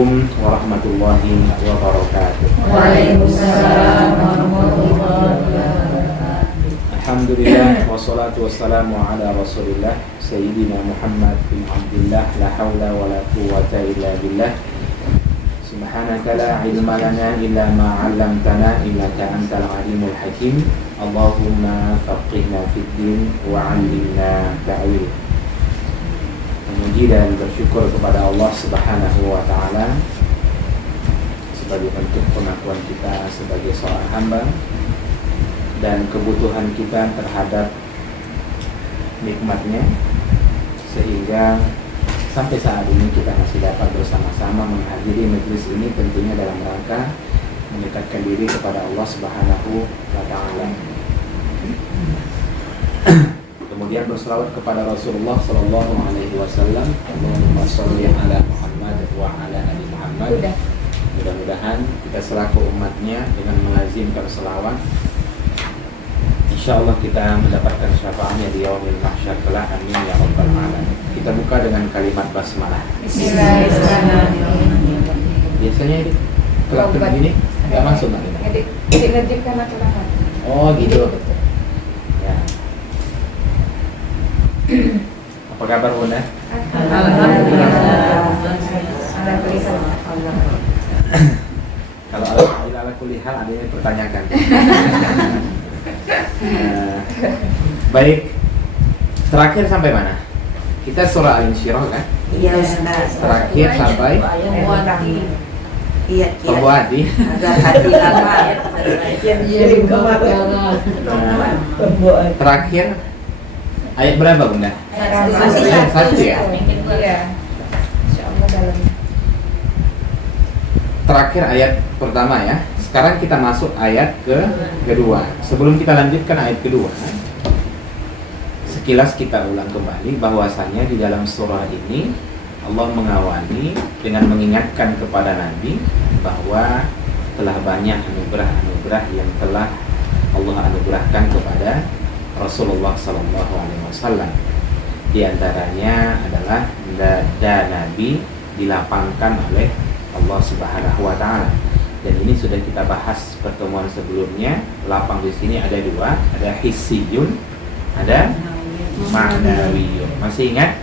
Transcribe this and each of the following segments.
Assalamualaikum warahmatullahi wabarakatuh. Waalaikumsalam warahmatullahi wabarakatuh. Alhamdulillah wassalatu wassalamu ala Rasulillah Sayyidina Muhammad bin Abdullah, la haula wa la quwwata illa billah. Subhanaka la ilma lana illa ma 'allamtana innaka antal alimul hakim. Allahumma faqihna fid din wa 'allimna ta'wil. Memuji dan bersyukur kepada Allah Subhanahu wa taala sebagai bentuk pengakuan kita sebagai seorang hamba dan kebutuhan kita terhadap nikmatnya, sehingga sampai saat ini kita masih dapat bersama-sama menghadiri majelis ini, tentunya dalam rangka mendekatkan diri kepada Allah Subhanahu wa taala. Kemudian berselawat kepada Rasulullah sallallahu alaihi wasallam. Allahumma shalli ala Muhammad wa ala ali Muhammad. Mudah-mudahan kita selaku umatnya dengan melazimkan selawat, insyaallah kita mendapatkan syafaatnya di yaumil mahsyar kelak. Amin ya rabbal alamin. Kita buka dengan kalimat basmalah. Bismillahirrahmanirrahim. Biasanya ini kelak begini enggak masuk nanti. Edit karena kelahar. Oh gitu. Ya. Apa kabar Bunda? Alhamdulillah. Kalau ala kulli hal ada yang pertanyakan. Baik. Terakhir sampai mana? Kita surah Al-Insyirah kan? Iya Ustaz. Terakhir sampai Iya. Pembuati. Agar hati lapar. Terakhir ayat berapa Bunda? Masih Satu ya? Iya. Insyaallah dalam. Terakhir ayat pertama ya. Sekarang kita masuk ayat kedua. Sebelum kita lanjutkan ayat kedua, sekilas kita ulang kembali bahwasanya di dalam surah ini Allah mengawali dengan mengingatkan kepada Nabi bahwa telah banyak anugerah-anugerah yang telah Allah anugerahkan kepada Rasulullah sallallahu alaihi wasallam. Di antaranya adalah dada Nabi dilapangkan oleh Allah Subhanahu wa taala. Dan ini sudah kita bahas pertemuan sebelumnya. Lapang di sini ada dua, ada hissiyun, ada ma'nawiyun. Masih ingat?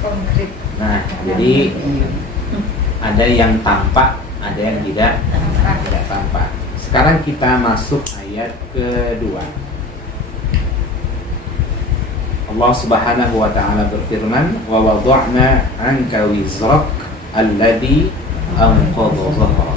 Konkret. Nah, jadi ada yang tampak, ada yang tidak tampak. Sekarang kita masuk ayat kedua. Allah Subhanahu wa taala berfirman, "Wa wada'na 'anka wizrak alladhi anqadha dhahrak."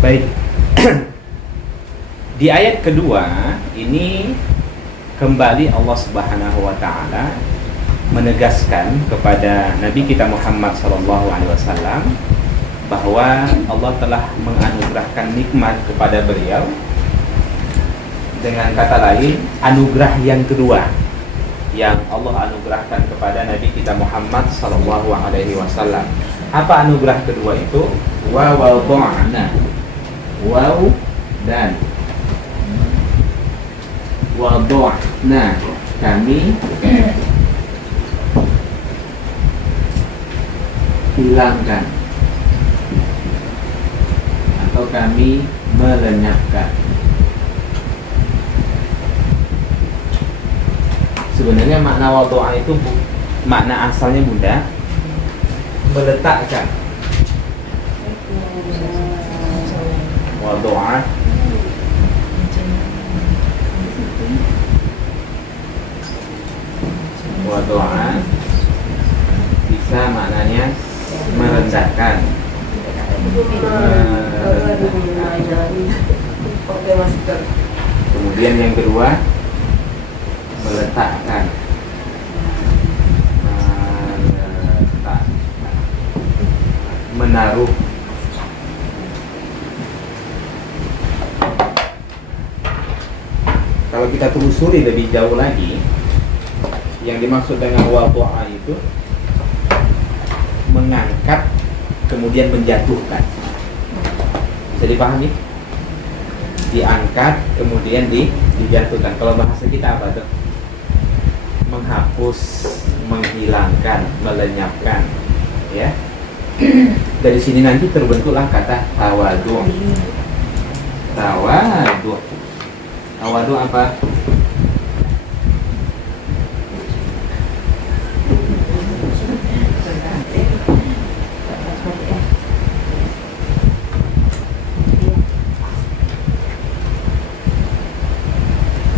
Baik. Di ayat kedua ini kembali Allah Subhanahu wa taala menegaskan kepada Nabi kita Muhammad sallallahu alaihi wasallam bahwa Allah telah menganugerahkan nikmat kepada beliau. Dengan kata lain, anugerah yang kedua yang Allah anugerahkan kepada Nabi kita Muhammad sallallahu alaihi wasallam. Apa anugerah kedua itu? Wa wada'na. Waw dan wada'na, kami hilangkan atau kami melenyapkan. Sebenarnya makna wada'a itu makna asalnya Bunda meletakkan. Wada'a bisa maknanya merendahkan. Kemudian yang kedua meletakkan. Menaruh. Kalau kita telusuri lebih jauh lagi, yang dimaksud dengan wada'a itu mengangkat kemudian menjatuhkan. Bisa dipahami? Diangkat kemudian dijatuhkan. Kalau bahasa kita apa tuh? Menghapus, menghilangkan, melenyapkan, ya. Dari sini nanti terbentuklah kata tawadu. Tawadu apa?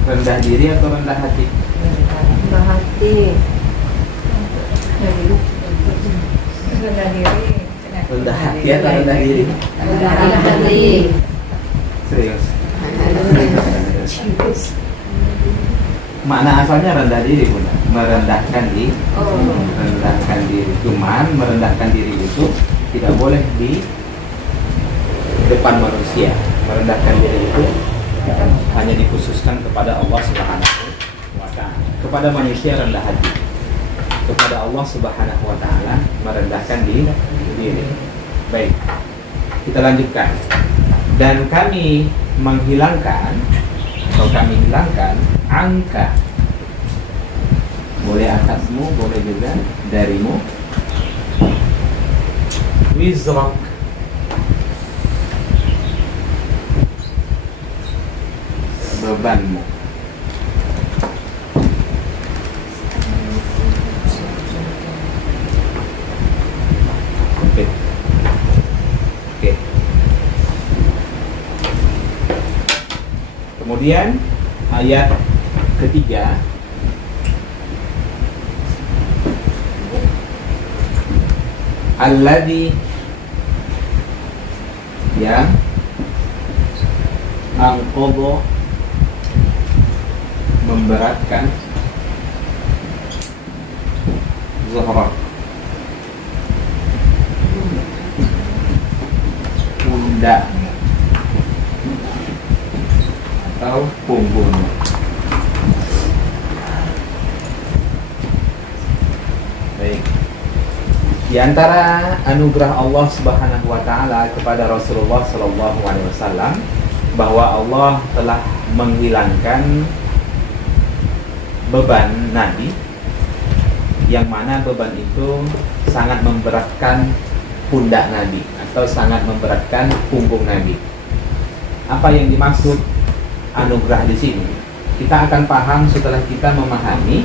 Rendah diri atau rendah hati? Rendah hati. Rendah diri. Rendah hati atau rendah diri? Rendah hati. Serius. Makna asalnya rendah diri, Bunda. Merendahkan diri. Merendahkan diri. Cuman merendahkan diri itu tidak boleh di depan manusia. Merendahkan diri itu hanya dikhususkan kepada Allah Subhanahu wa ta'ala. Kepada manusia rendah hati, kepada Allah Subhanahu wa ta'ala merendahkan diri. Baik, kita lanjutkan. Dan kami menghilangkan atau kami hilangkan angka, boleh atasmu, boleh juga darimu, wizrak, bebanmu. Oke. Kemudian ayat ketiga, alladzi, yang angqadha, memberatkan, zuhrak, pundak atau punggung. Baik. Di antara anugerah Allah Subhanahu wa taala kepada Rasulullah sallallahu alaihi wasallam bahwa Allah telah menghilangkan beban Nabi, yang mana beban itu sangat memberatkan pundak Nabi atau sangat memberatkan punggung Nabi. Apa yang dimaksud anugerah di sini? Kita akan paham setelah kita memahami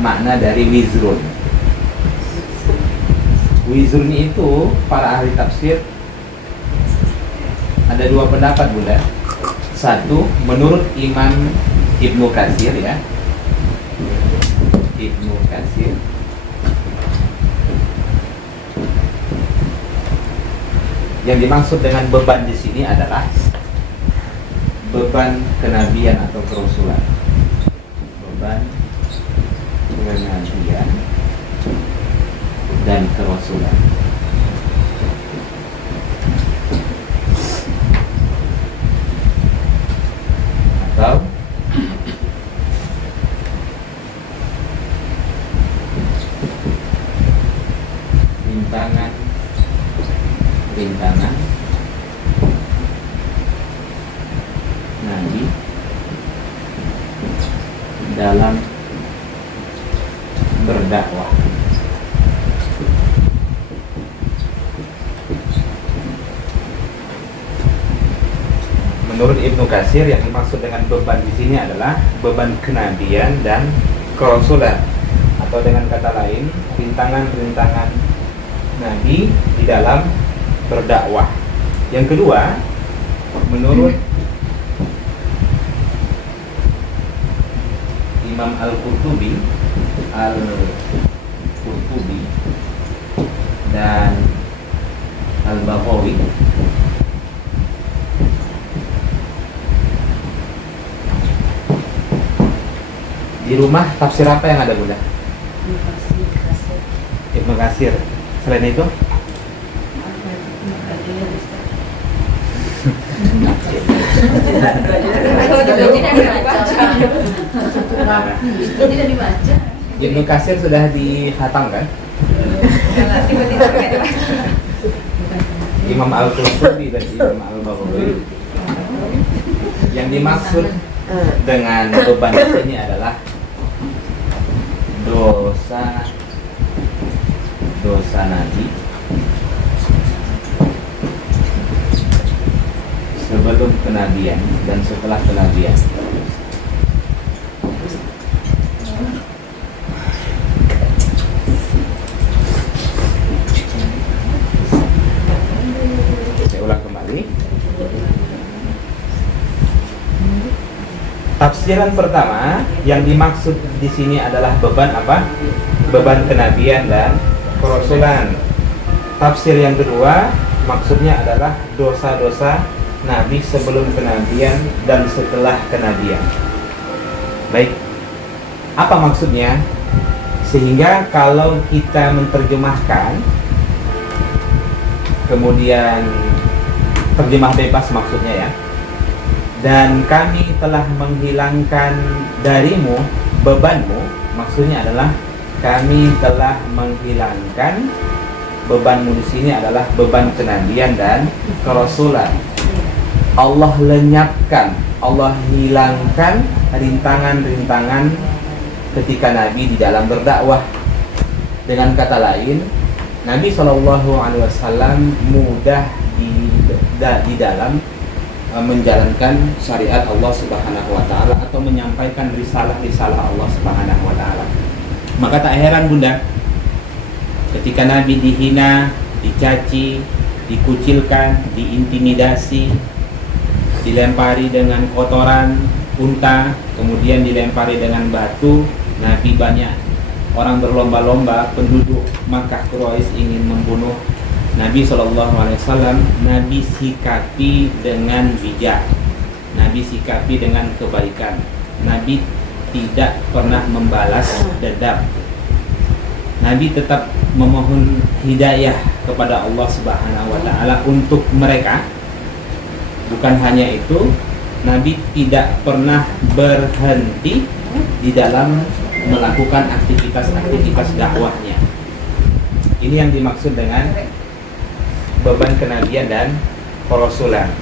makna dari wizrun. Wizrun itu para ahli tafsir ada dua pendapat, Bunda. Satu, menurut Imam Ibnu Katsir, ya, Ibnu Katsir, yang dimaksud dengan beban di sini adalah beban kenabian atau kerasulan. Beban kenabian dan kerasulan. Atau rintangan Nabi dalam berdakwah. Menurut Ibnu Katsir, yang dimaksud dengan beban di sini adalah beban kenabian dan kerasulan, atau dengan kata lain rintangan-rintangan Nabi di dalam berdakwah. Yang kedua, menurut Imam Al-Qurtubi dan Al-Baghawi, di rumah tafsir apa yang ada, Bunda? Ibnu Katsir. Selain itu? Tidak dibaca. Ibnu Katsir sudah dihatamkan? Tiba-tiba nggak dibaca. Imam Al-Qurtubi dan Imam Al-Baghawi. Yang dimaksud dengan beban di sini adalah dosa Nabi sebelum kenabian dan setelah kenabian. Saya ulang kembali. Tafsiran pertama yang dimaksud di sini adalah beban apa? Beban kenabian dan kerasulan. Tafsir yang kedua maksudnya adalah dosa-dosa Nabi sebelum kenabian dan setelah kenabian. Baik, apa maksudnya? Sehingga kalau kita menerjemahkan, kemudian terjemah bebas maksudnya ya, dan kami telah menghilangkan darimu bebanmu, maksudnya adalah kami telah menghilangkan bebanmu di sini adalah beban kenabian dan kerasulan. Allah lenyapkan, Allah hilangkan rintangan-rintangan ketika Nabi di dalam berdakwah. Dengan kata lain, Nabi SAW mudah di dalam menjalankan syariat Allah Subhanahu wa taala atau menyampaikan risalah-risalah Allah Subhanahu wa taala. Maka tak heran, Bunda, ketika Nabi dihina, dicaci, dikucilkan, diintimidasi, dilempari dengan kotoran unta, kemudian dilempari dengan batu, Nabi banyak orang berlomba-lomba, penduduk Makkah Quraisy ingin membunuh Nabi SAW. Nabi sikapi dengan bijak, Nabi sikapi dengan kebaikan. Nabi tidak pernah membalas dendam. Nabi tetap memohon hidayah kepada Allah Subhanahu wa taala untuk mereka. Bukan hanya itu, Nabi tidak pernah berhenti di dalam melakukan aktivitas-aktivitas dakwahnya. Ini yang dimaksud dengan beban kenabian dan kerasulan.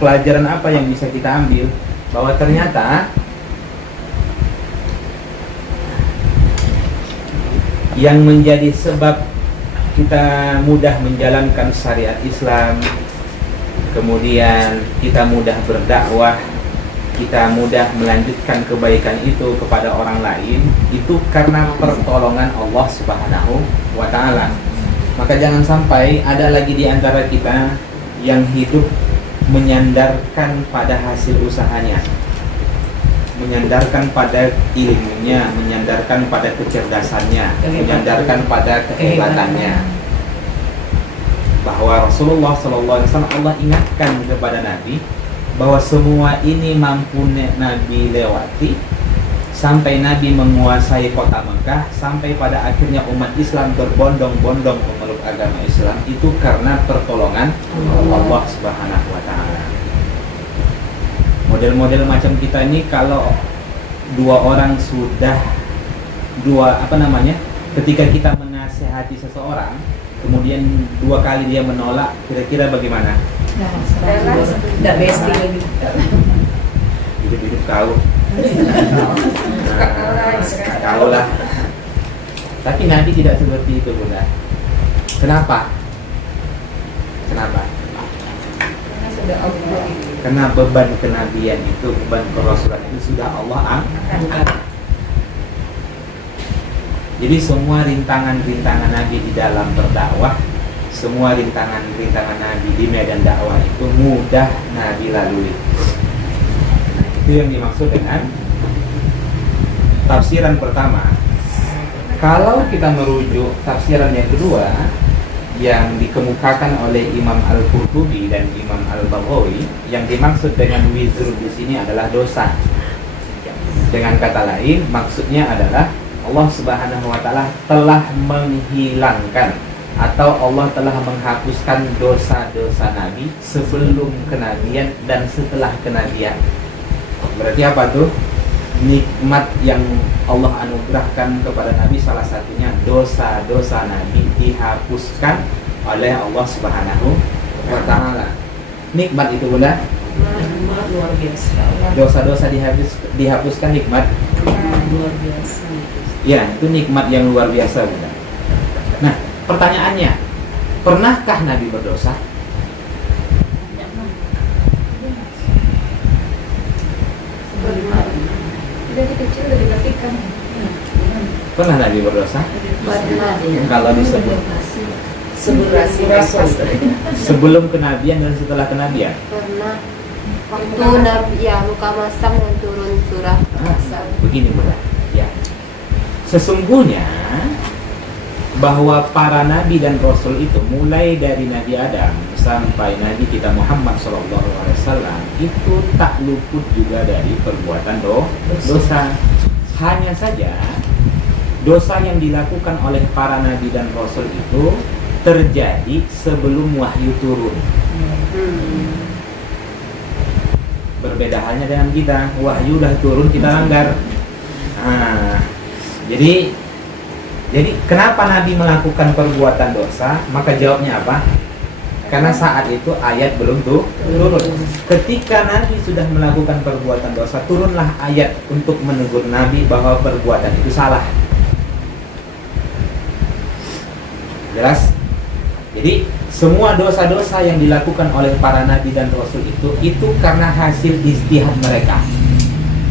Pelajaran apa yang bisa kita ambil? Bahwa ternyata yang menjadi sebab kita mudah menjalankan syariat Islam, kemudian kita mudah berdakwah, kita mudah melanjutkan kebaikan itu kepada orang lain, itu karena pertolongan Allah Subhanahu wa taala. Maka jangan sampai ada lagi di antara kita yang hidup menyandarkan pada hasil usahanya, menyandarkan pada ilmunya, menyandarkan pada kecerdasannya, menyandarkan pada kehebatannya. Bahwa Rasulullah SAW, Allah ingatkan kepada Nabi bahwa semua ini mampu Nabi lewati sampai Nabi menguasai kota Mekah, sampai pada akhirnya umat Islam berbondong-bondong memeluk agama Islam, itu karena pertolongan Allah Subhanahu wa taala. Model-model macam kita ini, kalau ketika kita menasihati seseorang, kemudian 2 kali dia menolak, kira-kira bagaimana? Tidak besti lagi. Hidup-hidup kau. Nah, Tapi Nabi tidak seperti itu, Bunda. Kenapa? Kenapa? Karena sudah Allah. Karena beban kenabian itu, beban kerasulan itu sudah Allah angkat. Jadi semua rintangan-rintangan Nabi di dalam berdakwah, semua rintangan-rintangan Nabi di medan dakwah itu mudah Nabi lalui. Itu yang dimaksud dengan tafsiran pertama. Kalau kita merujuk tafsiran yang kedua yang dikemukakan oleh Imam Al-Qurtubi dan Imam Al-Baghawi, yang dimaksud dengan wizr di sini adalah dosa. Dengan kata lain, maksudnya adalah Allah Subhanahu wa taala telah menghilangkan atau Allah telah menghapuskan dosa-dosa Nabi sebelum kenabian dan setelah kenabian. Berarti apa tuh? Nikmat yang Allah anugerahkan kepada Nabi, salah satunya dosa-dosa Nabi dihapuskan oleh Allah Subhanahu wa taala. Nikmat itu, Bunda? Nikmat luar biasa. Dosa-dosa dihapuskan, nikmat Luar biasa. ya, itu nikmat yang luar biasa, Bunda. Nah, pertanyaannya, pernahkah Nabi berdosa? Dari kecil udah dipastikan. Pernah Nabi berdosa? Pernah dia. Kalau disebut sebelum kenabian dan setelah kenabian. Pernah. Waktu Nabi ya muka masam yang turun surah masam. Begini, Bunda. Ya. Sesungguhnya bahwa para nabi dan rasul itu mulai dari Nabi Adam sampai Nabi kita Muhammad SAW itu tak luput juga dari perbuatan dosa. Hanya saja dosa yang dilakukan oleh para nabi dan rasul itu terjadi sebelum wahyu turun. Berbeda halnya dengan kita, wahyu udah turun kita langgar. Nah, jadi kenapa Nabi melakukan perbuatan dosa? Maka jawabnya apa? Karena saat itu ayat belum turun. Ketika Nabi sudah melakukan perbuatan dosa, turunlah ayat untuk menegur Nabi bahwa perbuatan itu salah. Jelas? Jadi semua dosa-dosa yang dilakukan oleh para nabi dan rasul itu karena hasil ijtihad mereka.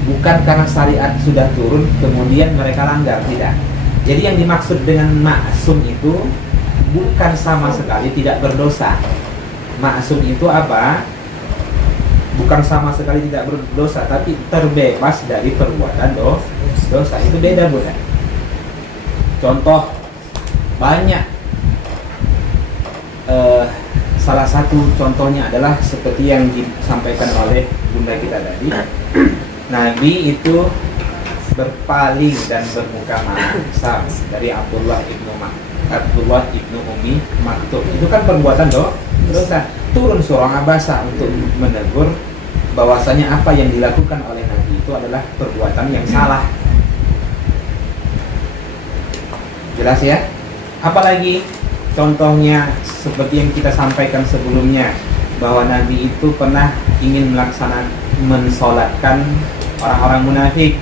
Bukan karena syariat sudah turun kemudian mereka langgar, tidak. Jadi yang dimaksud dengan ma'sum itu bukan sama sekali tidak berdosa. Ma'sum itu apa? Bukan sama sekali tidak berdosa, tapi terbebas dari perbuatan dosa. Itu beda, Bunda. Contoh banyak. Salah satu contohnya adalah seperti yang disampaikan oleh Bunda kita tadi. Nabi itu berpaling dan bermuka masam dari Abdullah ibnu Umi Maktum. Itu kan perbuatan dosa. Turun surah Abasa untuk menegur bahwasanya apa yang dilakukan oleh Nabi itu adalah perbuatan yang salah. Jelas ya? Apalagi contohnya seperti yang kita sampaikan sebelumnya, bahwa Nabi itu pernah ingin mensolatkan orang-orang munafik.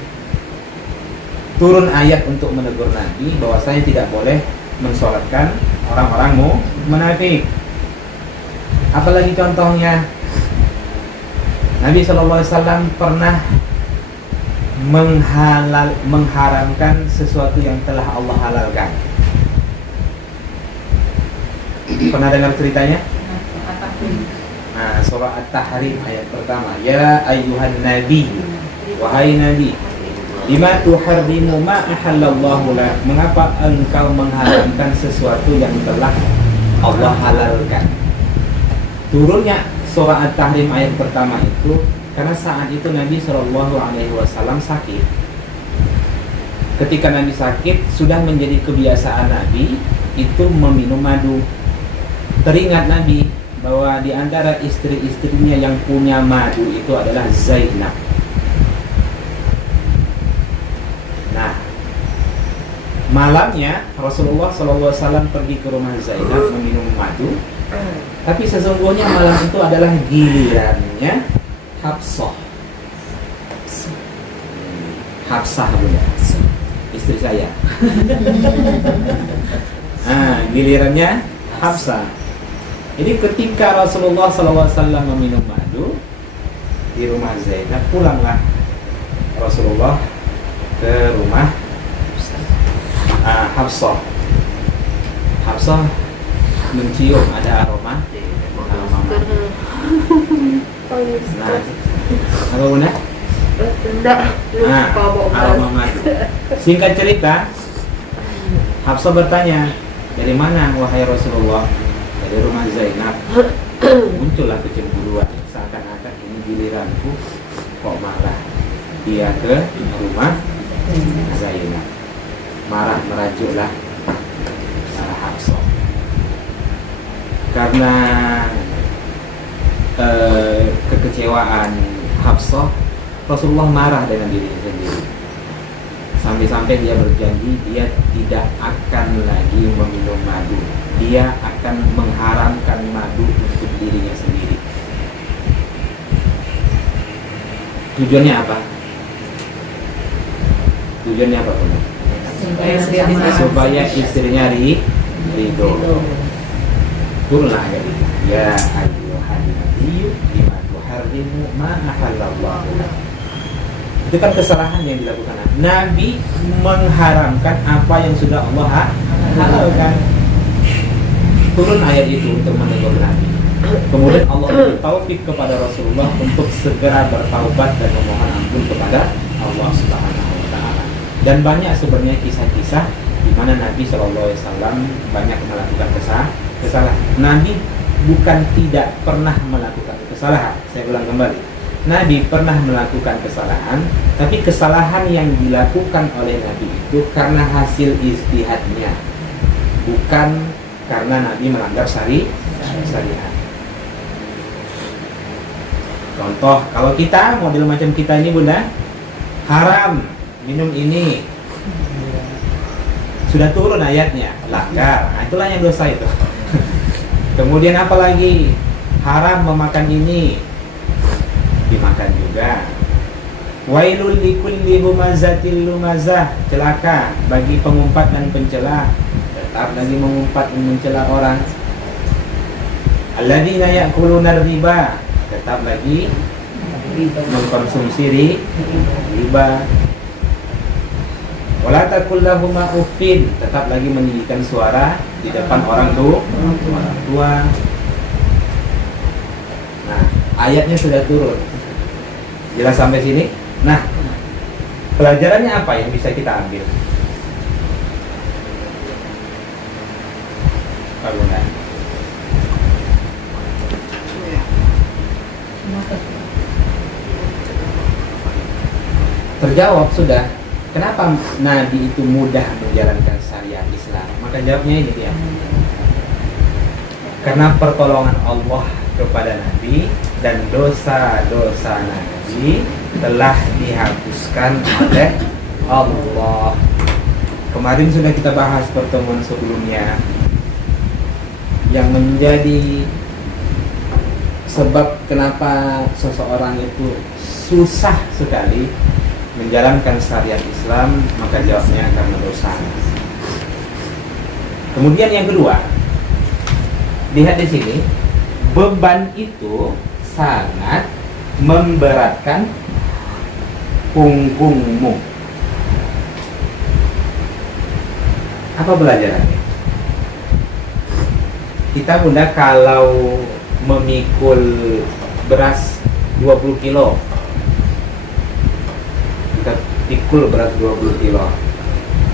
Turun ayat untuk menegur Nabi bahwa saya tidak boleh mensolatkan orang-orang munafik. Apalagi contohnya, Nabi SAW pernah mengharamkan sesuatu yang telah Allah halalkan. Pernah dengar ceritanya? Nah, surah At-Tahrim ayat pertama, ya ayyuhan nabi, wahai nabi, lima tuharrimu ma ahallallahu lak, mengapa engkau mengharamkan sesuatu yang telah Allah halalkan? Turunnya surah At-Tahrim ayat pertama itu karena saat itu Nabi SAW sakit. Ketika Nabi sakit, sudah menjadi kebiasaan Nabi itu meminum madu. Teringat Nabi bahwa di antara istri-istrinya yang punya madu itu adalah Zainab. Nah, malamnya Rasulullah SAW pergi ke rumah Zainab meminum madu. Tapi sesungguhnya malam itu adalah gilirannya Hafsah. Hafsah, Bunda. istri saya. Nah, gilirannya Hafsah. Jadi ketika Rasulullah SAW meminum madu di rumah Zainab, pulanglah Rasulullah ke rumah Hafsah. Hafsah mencium ada aroma madu. Nah, apa Bunda? Tidak, lupa aroma madu. Singkat cerita, Hafsah bertanya, dari mana wahai Rasulullah? Dari rumah Zainab. Muncullah kecemburuan, seakan-akan ini giliranku, kok malah dia ke rumah Zainab. Marah merajuklah Hafsah. Karena kekecewaan Hafsah, Rasulullah marah dengan dirinya sendiri. Sampai-sampai dia berjanji dia tidak akan lagi meminum madu. Dia akan mengharamkan madu untuk dirinya sendiri. Tujuannya apa? Tujuannya apa teman? Supaya istrinya ridho. Turunlah ayat itu. Ya ayyuhan nabiyyu lima tuharrimu ma ahallallahu lak. Itu kan kesalahan yang dilakukan Nabi, mengharamkan apa yang sudah Allah halalkan. Turun ayat itu untuk menegur Nabi. Kemudian Allah beri taufik kepada Rasulullah untuk segera bertaubat dan memohon ampun kepada Allah Subhanahu wa taala. Dan banyak sebenarnya kisah-kisah di mana Nabi SAW banyak melakukan kesalahan. Nabi bukan tidak pernah melakukan kesalahan. Saya ulang kembali. Nabi pernah melakukan kesalahan, tapi kesalahan yang dilakukan oleh Nabi itu karena hasil ijtihadnya, bukan karena Nabi melanggar syariat. Contoh, kalau kita model macam kita ini Bunda, haram minum ini, sudah turun ayatnya, langgar. Nah, itulah yang dosa itu. Kemudian apalagi haram memakan ini, dimakan juga. Wailul likulli humazatil lumazah, celaka bagi pengumpat dan pencela, tetap lagi mengumpat dan mencela orang. Alladzina ya'kuluna riba, tetap lagi mengkonsumsi riba. Wala taqul lahuma uffin, tetap lagi meninggikan suara di depan orang tua. Nah, ayatnya sudah turun. Jelas sampai sini? Nah, pelajarannya apa yang bisa kita ambil? Kalau enggak? Terjawab sudah. Kenapa Nabi itu mudah menjalankan syariat Islam? Maka jawabnya ini dia. Karena pertolongan Allah kepada Nabi dan dosa-dosa Nabi telah dihapuskan oleh Allah. Kemarin sudah kita bahas pertemuan sebelumnya, yang menjadi sebab kenapa seseorang itu susah sekali menjalankan syariat Islam, maka jawabnya karena dosa. Kemudian yang kedua, lihat di sini, beban itu sangat memberatkan punggungmu. Apa pelajarannya? Kita Bunda kalau memikul beras 20 kilo, kita pikul beras 20 kilo,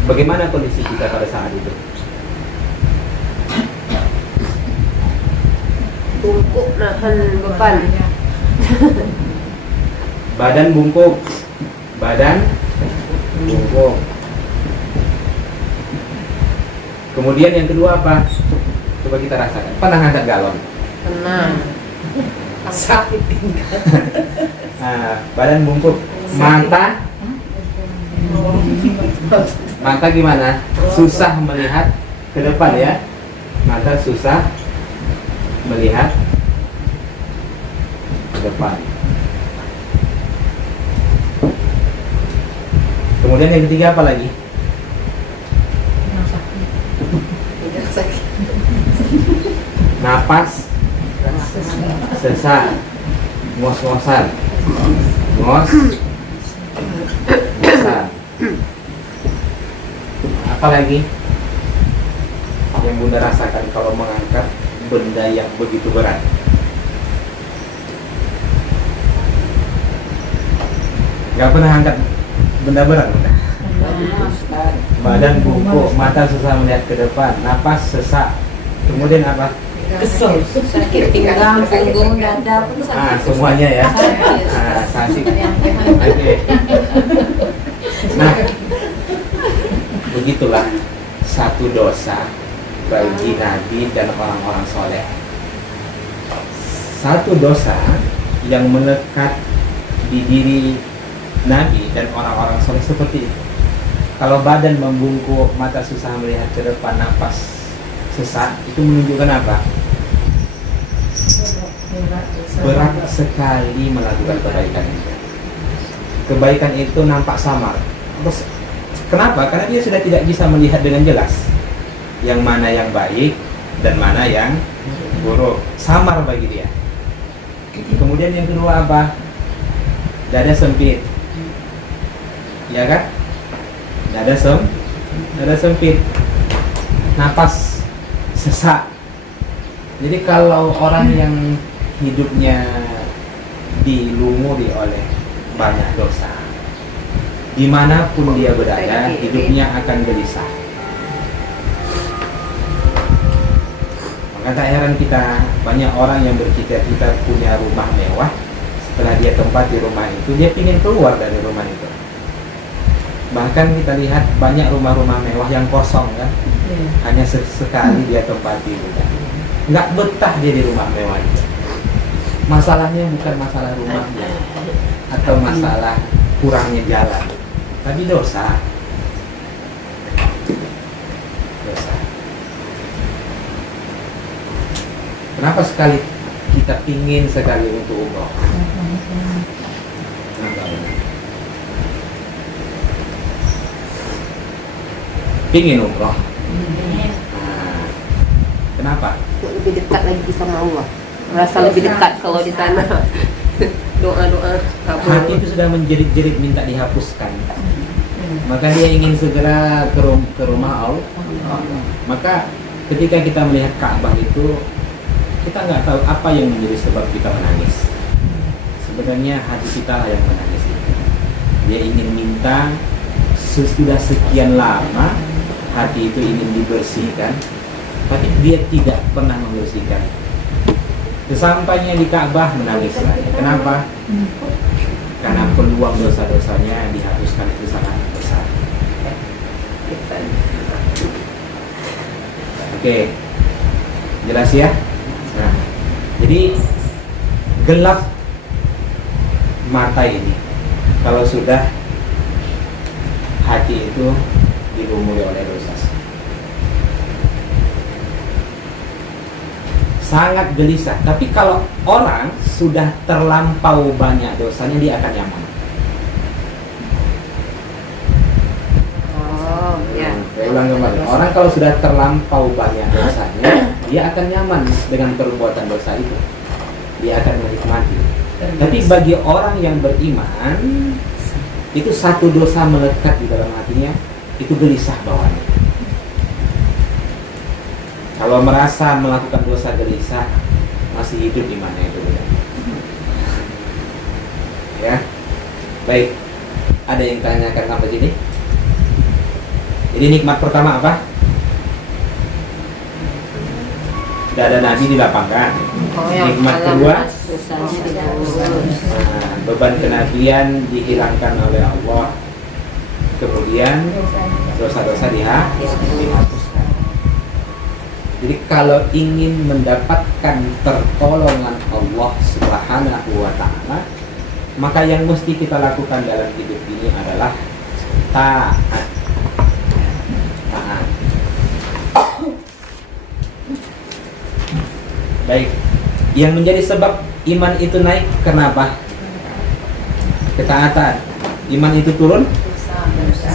bagaimana kondisi kita pada saat itu? Bungkuk nahan beban. Badan bungkuk. Kemudian yang kedua apa? Coba kita rasakan. Pernah ngangkat galon? Pernah. Sakit tingkat. Nah, badan bungkuk. Mata gimana? Susah melihat ke depan ya. Mata susah melihat ke depan. Kemudian yang ketiga apa lagi? napas, sesak, ngos-ngosan, ngos-ngosan. Apa lagi yang Bunda rasakan kalau mengangkat benda yang begitu berat? Gak pernah angkat benda berat, Bunda? Badan bungkuk, mata susah melihat ke depan, napas sesak, kemudian apa? Kesel, sakit pinggang, punggung, dada pun sakit. Semuanya ya. Sakit. Oke. Nah, begitulah satu dosa bagi Nabi dan orang-orang soleh. Satu dosa yang melekat di diri Nabi dan orang-orang soleh seperti itu. Kalau badan membungkuk, mata susah melihat ke depan, napas sesak, itu menunjukkan apa? Berat sekali melakukan kebaikan itu. Kebaikan itu nampak samar. Terus, kenapa? Karena dia sudah tidak bisa melihat dengan jelas yang mana yang baik dan mana yang buruk. Samar bagi dia. Kemudian yang kedua apa? Dada sempit. Ya kan? Dada sempit. Napas sesak. Jadi kalau orang yang hidupnya dilumuri oleh banyak dosa, dimanapun dia berada, hidupnya akan gelisah. Maka tak heran kita, banyak orang yang bercita-cita punya rumah mewah. Setelah dia tempati rumah itu, dia ingin keluar dari rumah itu. Bahkan kita lihat banyak rumah-rumah mewah yang kosong kan, hanya sekali dia tempati bukan. Nggak betah dia di rumah mewah itu. Masalahnya bukan masalah rumahnya atau masalah kurangnya jalan, tapi dosa. Kenapa sekali kita pingin sekali untuk umroh? Pingin umroh. Nah, kenapa? Lebih dekat lagi sama Allah. Merasa lebih dekat kalau di sana. Doa-doa. Hati itu sudah menjerit-jerit minta dihapuskan. Maka dia ingin segera ke rumah Allah. Maka ketika kita melihat Ka'bah itu, kita nggak tahu apa yang menjadi sebab kita menangis. Sebenarnya hati kita lah yang menangis itu. Dia ingin minta sudah sekian lama hati itu ingin dibersihkan, tapi dia tidak pernah membersihkan. Sesampainya di Ka'bah menangis lagi. Kenapa? Karena peluang dosa-dosanya dihapuskan itu sangat besar. Oke, jelas ya? Nah, jadi gelap mata ini kalau sudah hati itu dilumuri oleh dosa. Sangat gelisah. Tapi kalau orang sudah terlampau banyak dosanya, dia akan nyaman. Saya ulang kembali. Orang kalau sudah terlampau banyak dosanya, dia akan nyaman dengan perbuatan dosa itu. Dia akan menikmati. Tapi bagi orang yang beriman, itu satu dosa melekat di dalam hatinya, itu gelisah bawaannya. Kalau merasa melakukan dosa gelisah, masih hidup di mana itu? Ya, baik. Ada yang tanyakan sampai sini? Jadi nikmat pertama apa? Dada Nabi dilapangkan. Nikmat kedua, beban kenabian dihilangkan oleh Allah. Kemudian dosa-dosa dihapuskan. Jadi kalau ingin mendapatkan pertolongan Allah Subhanahu wa ta'ala, maka yang mesti kita lakukan dalam hidup ini adalah taat. Baik, yang menjadi sebab iman itu naik kenapa? Ketaatan. Iman itu turun? Dosa.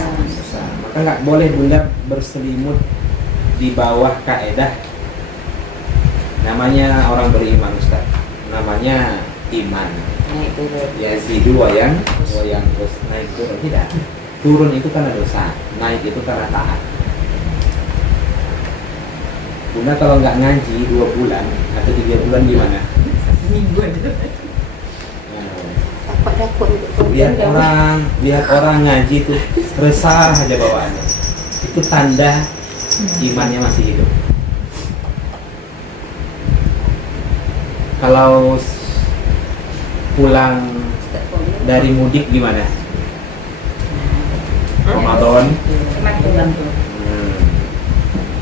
Maka nggak boleh Bunda berselimut di bawah kaedah Namanya orang beriman, Ustaz. Namanya iman. Naik turun. Yazidu wayang terus naik turun. Tidak. Turun itu karena dosa, naik itu karena taat. Bunda kalau nggak ngaji 2 bulan atau 3 bulan gimana? Minggu aja. Dapat Lihat orang ngaji itu resah aja bawaannya. Itu tanda imannya masih hidup. Kalau pulang dari mudik gimana? Ramadan.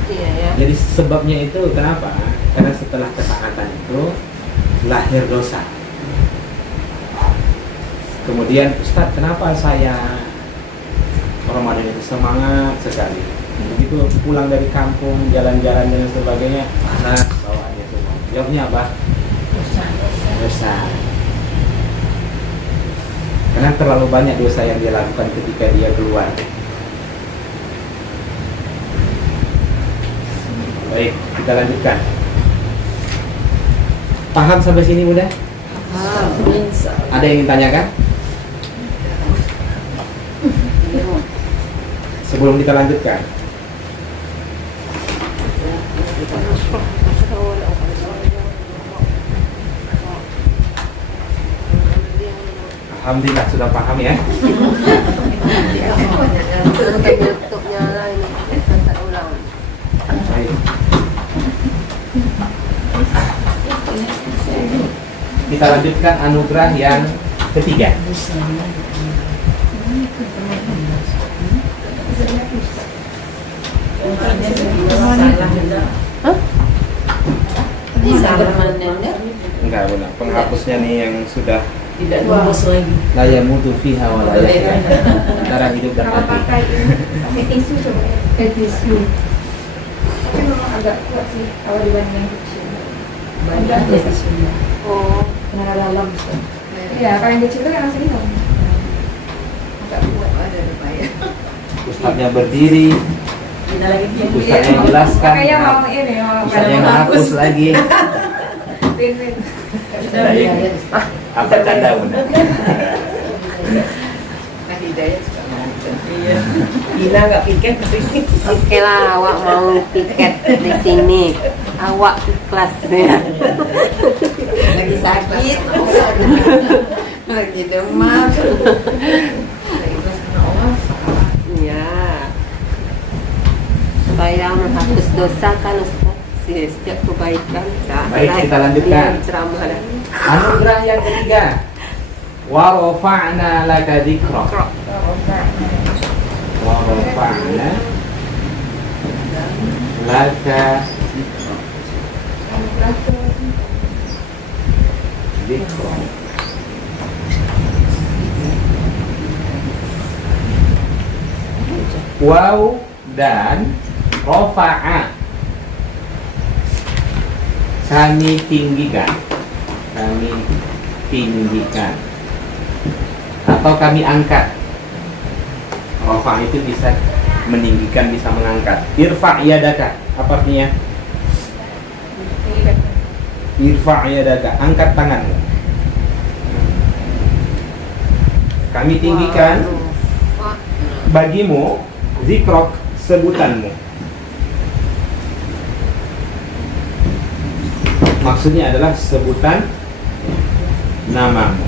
Iya ya. Jadi sebabnya itu kenapa? Karena setelah ketaatan itu lahir dosa. Kemudian, Ustadz, kenapa saya Ramadan itu semangat sekali? Begitu pulang dari kampung, jalan-jalan dan sebagainya, panas bawaannya semua. Jawabnya apa? Dosa. Karena terlalu banyak dosa yang dia lakukan ketika dia keluar. Baik, kita lanjutkan. Paham sampai sini udah? Ada yang ingin tanyakan? Sebelum kita lanjutkan. Alhamdulillah sudah paham ya. YouTube-nya lah ini. Tak ulang. Baik. Kita lanjutkan anugerah yang ketiga. Enggak benar. Penghapusnya nih yang sudah Tidak lulus lagi. la yamutu fiha wa la yahya. Antara hidup dan mati. Pakai tisu coba ya. Pakai tisu. Tapi memang agak kuat sih kalau dibanding yang kecil. Banyak Agak ya. Oh, kena dalam. Iya, kalau yang kecil itu kan langsung hilang. Agak kuat. Ada upaya. Ustaznya berdiri, Kita lagi Ustaznya menjelaskan. Makanya mau ini, mau Ustaznya menghapus lagi. Win-win. Apa tanda bunda? Nah, hidayah suka nonton. Iya. Gila nggak piket tapi oke lah, awak mau tiket di sini. Awak ikhlas ya. lagi sakit, lagi demam. Ikhlas kena Allah. Ya. Supaya menghapus dosa kan Ustaz. Setiap kebaikan. Baik, kita lanjutkan. Iya, ceramah dah. Anugerah yang ketiga. Wa rafa'na laka dzikrak. Wa rafa'na laka dzikrak. Waw dan rafa'a kami tinggikan atau kami angkat. Rafa itu bisa meninggikan, bisa mengangkat. Irfa' yadaka, apa artinya? Irfa' yadaka, angkat tanganmu. Kami tinggikan bagimu zikrok, sebutanmu. Maksudnya adalah sebutan namamu.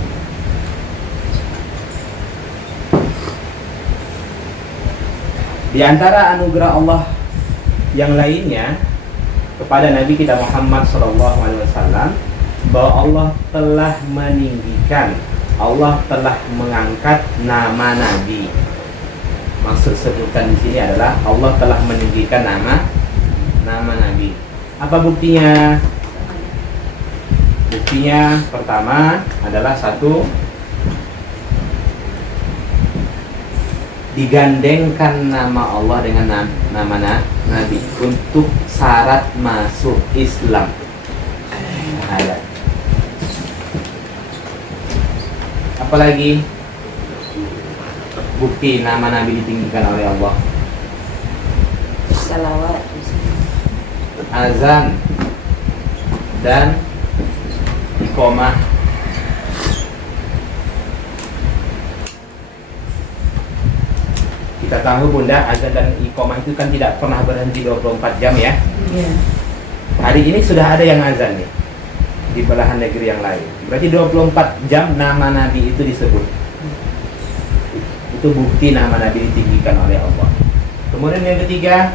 Di antara anugerah Allah yang lainnya kepada Nabi kita Muhammad SAW, bahwa Allah telah meninggikan, Allah telah mengangkat nama Nabi. Maksud sebutan di sini adalah Allah telah meninggikan nama Nabi. Apa buktinya? Buktinya pertama adalah satu, digandengkan nama Allah dengan nama Nabi untuk syarat masuk Islam. Ayat. Apalagi bukti nama Nabi ditinggikan oleh Allah? Salawat. Azan dan iqamah. Kita tahu Bunda, azan dan iqamah itu kan tidak pernah berhenti 24 jam ya. Iya. Hari ini sudah ada yang azan nih di belahan negeri yang lain. Berarti 24 jam nama Nabi itu disebut. Itu bukti nama Nabi ditinggikan oleh Allah. Kemudian yang ketiga,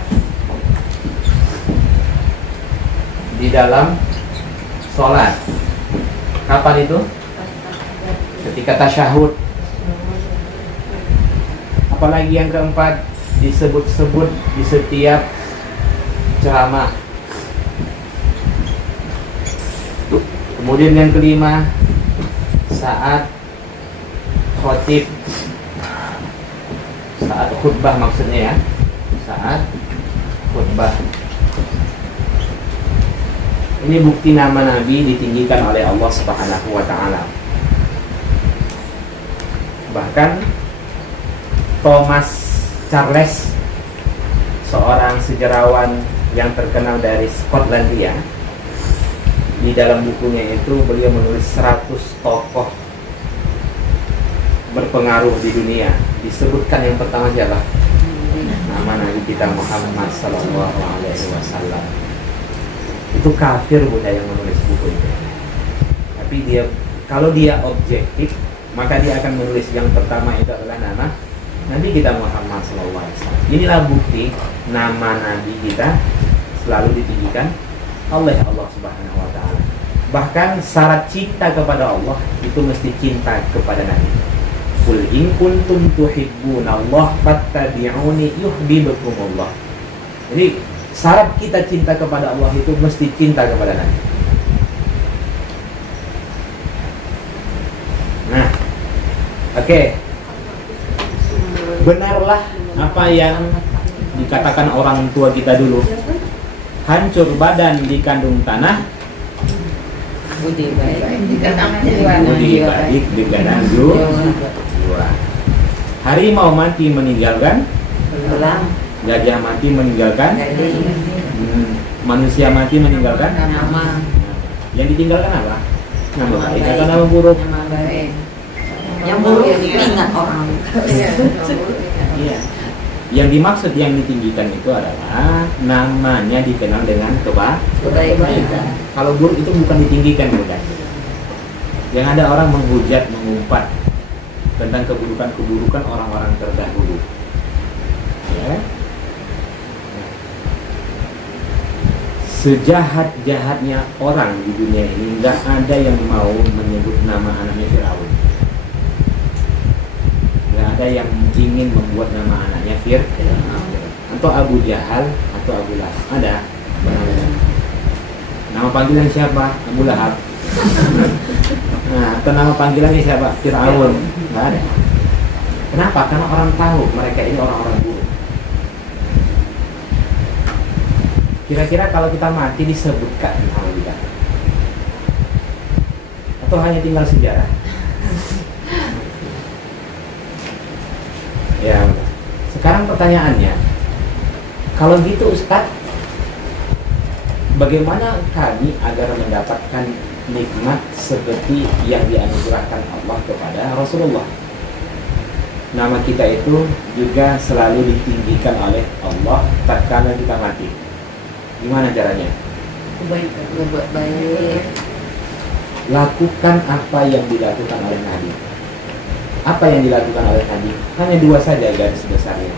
di dalam sholat. Kapan itu? Ketika tasyahud. Apalagi yang keempat, disebut-sebut di setiap ceramah. Kemudian yang kelima, saat khotib, saat khutbah maksudnya ya, saat khutbah. Ini bukti nama Nabi ditinggikan oleh Allah Subhanahu wa Ta'ala. Bahkan Thomas Charles, seorang sejarawan yang terkenal dari Skotlandia, di dalam bukunya itu beliau menulis 100 tokoh berpengaruh di dunia. Disebutkan yang pertama siapa? Nama Nabi kita Muhammad Sallallahu Alaihi Wasallam. Itu kafir Bunda yang menulis buku itu. Tapi dia, kalau dia objektif, maka dia akan menulis yang pertama itu adalah nama Nabi kita Muhammad Sallallahu Alaihi Wasallam. Inilah bukti nama Nabi kita selalu ditinggikan oleh Allah Subhanahu Wa Taala. Bahkan syarat cinta kepada Allah itu mesti cinta kepada Nabi. Qul in kuntum tuhibbunallah fattabi'uni yuhibbukumullah. Jadi syarat kita cinta kepada Allah itu mesti cinta kepada Nabi. Nah, oke. Benarlah apa yang dikatakan orang tua kita dulu. Hancur badan dikandung tanah, Budi baik. budi baik dikandung jiwa. Harimau mati meninggalkan, Belang. gajah mati meninggalkan, Jadi manusia mati meninggalkan. nama Yang ditinggalkan apa? Nama Nama baik baik. atau nama buruk? nama baik. Yang buruk ingat orang. Iya. Yang dimaksud yang ditinggikan itu adalah namanya dikenal dengan Kebaikan. Kalau buruk itu bukan ditinggikan, bukan. Yang ada orang menghujat, mengumpat tentang keburukan-keburukan orang-orang terdahulu. Ya. Sejahat-jahatnya orang di dunia ini, nggak ada yang mau menyebut nama anaknya Firaun. Nggak ada yang ingin membuat nama anaknya Fir'aun atau Abu Jahal atau Abu Lahab. Ada? Nama panggilan siapa? Abu Lahab. Nah, atau nama panggilannya siapa? Fir'aun. Nggak ada. Kenapa? Karena orang tahu mereka ini orang-orang buruk. Kira-kira kalau kita mati disebutkan nama kita? Atau hanya tinggal sejarah? Ya, sekarang pertanyaannya, kalau gitu Ustadz, bagaimana kami agar mendapatkan nikmat seperti yang dianugerahkan Allah kepada Rasulullah? Nama kita itu juga selalu ditinggikan oleh Allah tatkala kita mati. Gimana caranya? Kebaikan. Berbuat baik. Lakukan apa yang dilakukan oleh Nabi. Apa yang dilakukan oleh Nabi? Hanya dua saja garis besarnya.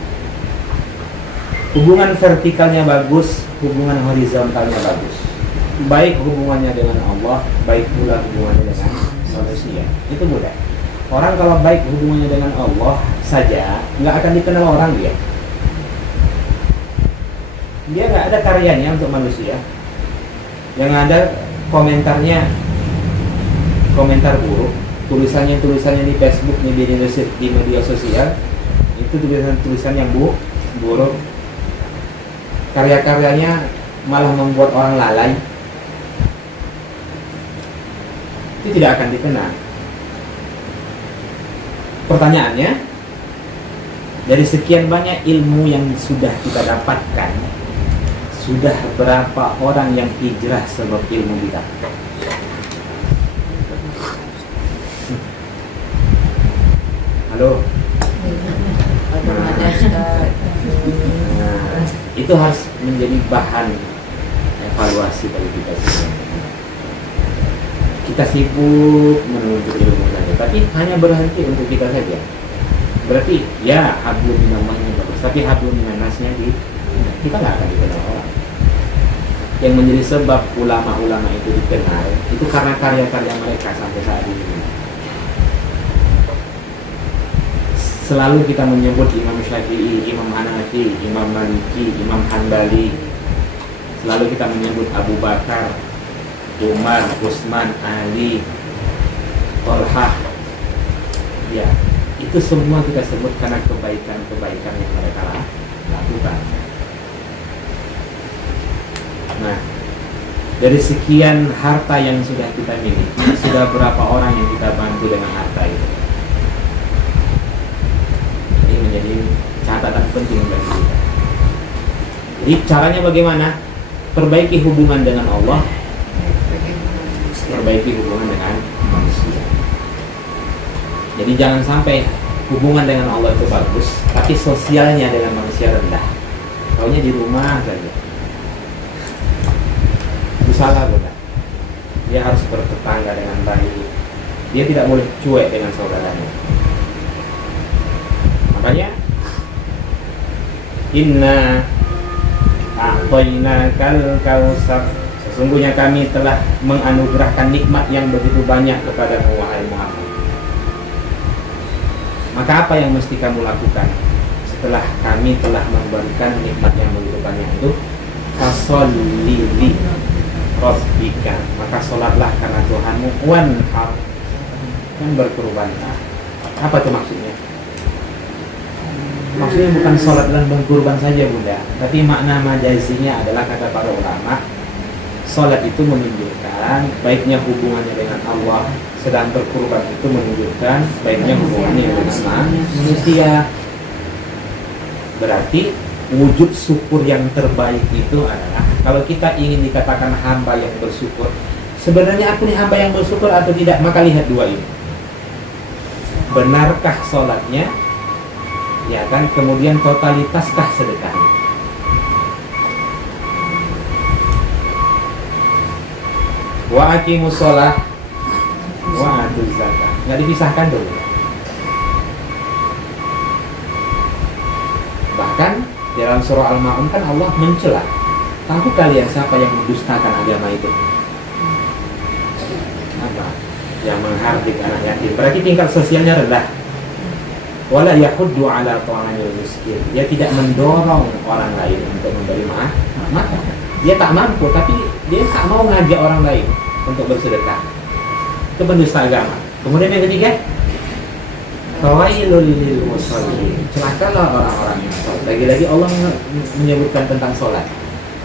Hubungan vertikalnya bagus, hubungan horizontalnya bagus. Baik hubungannya dengan Allah, baik pula hubungannya dengan manusia. Itu mudah. Orang kalau baik hubungannya dengan Allah saja, nggak akan dikenal orang dia. Dia nggak ada karyanya untuk manusia. Yang ada komentarnya, komentar buruk. Tulisannya di Facebook, di media sosial itu tulisan yang buruk. Karya-karyanya malah membuat orang lalai. Itu tidak akan dikenal. Pertanyaannya, dari sekian banyak ilmu yang sudah kita dapatkan, Sudah berapa orang yang hijrah sebab ilmu bidah? Halo? Nah, itu harus menjadi bahan evaluasi bagi kita semua. Kita sibuk menuntut ilmu saja, tapi hanya berhenti untuk kita saja. Berarti ya hablum minallahnya bagus, tapi hablum minannasnya kita nggak akan dikenal orang. Yang menjadi sebab ulama-ulama itu dikenal itu karena karya-karya mereka sampai saat ini. Selalu kita menyebut Imam Syafi'i, Imam Hanafi, Imam Maliki, Imam Hanbali. Selalu kita menyebut Abu Bakar, Umar, Utsman, Ali, Tolhah. Ya, itu semua kita sebut karena kebaikan-kebaikan yang mereka lakukan. Nah, dari sekian harta yang sudah kita miliki, sudah berapa orang yang kita bantu dengan harta itu? Ini menjadi catatan penting bagi kita. Jadi caranya bagaimana? Perbaiki hubungan dengan Allah, perbaiki hubungan dengan manusia. Jadi jangan sampai hubungan dengan Allah itu bagus, tapi sosialnya dengan manusia rendah. Taunya di rumah saja. Itu salah, bukan? Dia harus bertetangga dengan baik. Dia tidak boleh cuek dengan saudaranya. Makanya inna a'tainakal kautsar, sesungguhnya kami telah menganugerahkan nikmat yang begitu banyak kepadamu wahai Muhammad. Maka apa yang mesti kamu lakukan setelah kami telah memberikan nikmat yang begitu banyak itu? Fasholli li rabbika, maka sholatlah karena Tuhanmu, wanhar, dan berkurbanlah. Apa itu maksudnya? Maksudnya bukan sholat dan berkurban saja, Bunda, tapi makna majazinya adalah, kata para ulama, sholat itu menunjukkan baiknya hubungannya dengan Allah, sedang berkurban itu menunjukkan baiknya hubungannya dengan manusia. Berarti wujud syukur yang terbaik itu adalah, kalau kita ingin dikatakan hamba yang bersyukur, sebenarnya aku ini hamba yang bersyukur atau tidak, maka lihat dua ini. Benarkah sholatnya, ya kan? Kemudian totalitaskah sedekahnya? Wa aqimus shalah wa atuz zakat. Nggak dipisahkan dulu. Bahkan di dalam surah Al-Ma'un kan Allah mencela, tahu kalian siapa yang mendustakan agama itu? Apa? Yang menghardik anak yatim. Berarti tingkat sosialnya rendah. Wala yahuddu ala ta'amil miskin. Dia tidak mendorong orang lain untuk memberi makan. Dia tak mampu, tapi dia tak mau ngajak orang lain untuk bersedekah. Itu pendusta agama. Kemudian yang ketiga, fawailul lil musallin. Celakalah orang-orang yang salat. Lagi-lagi Allah menyebutkan tentang salat.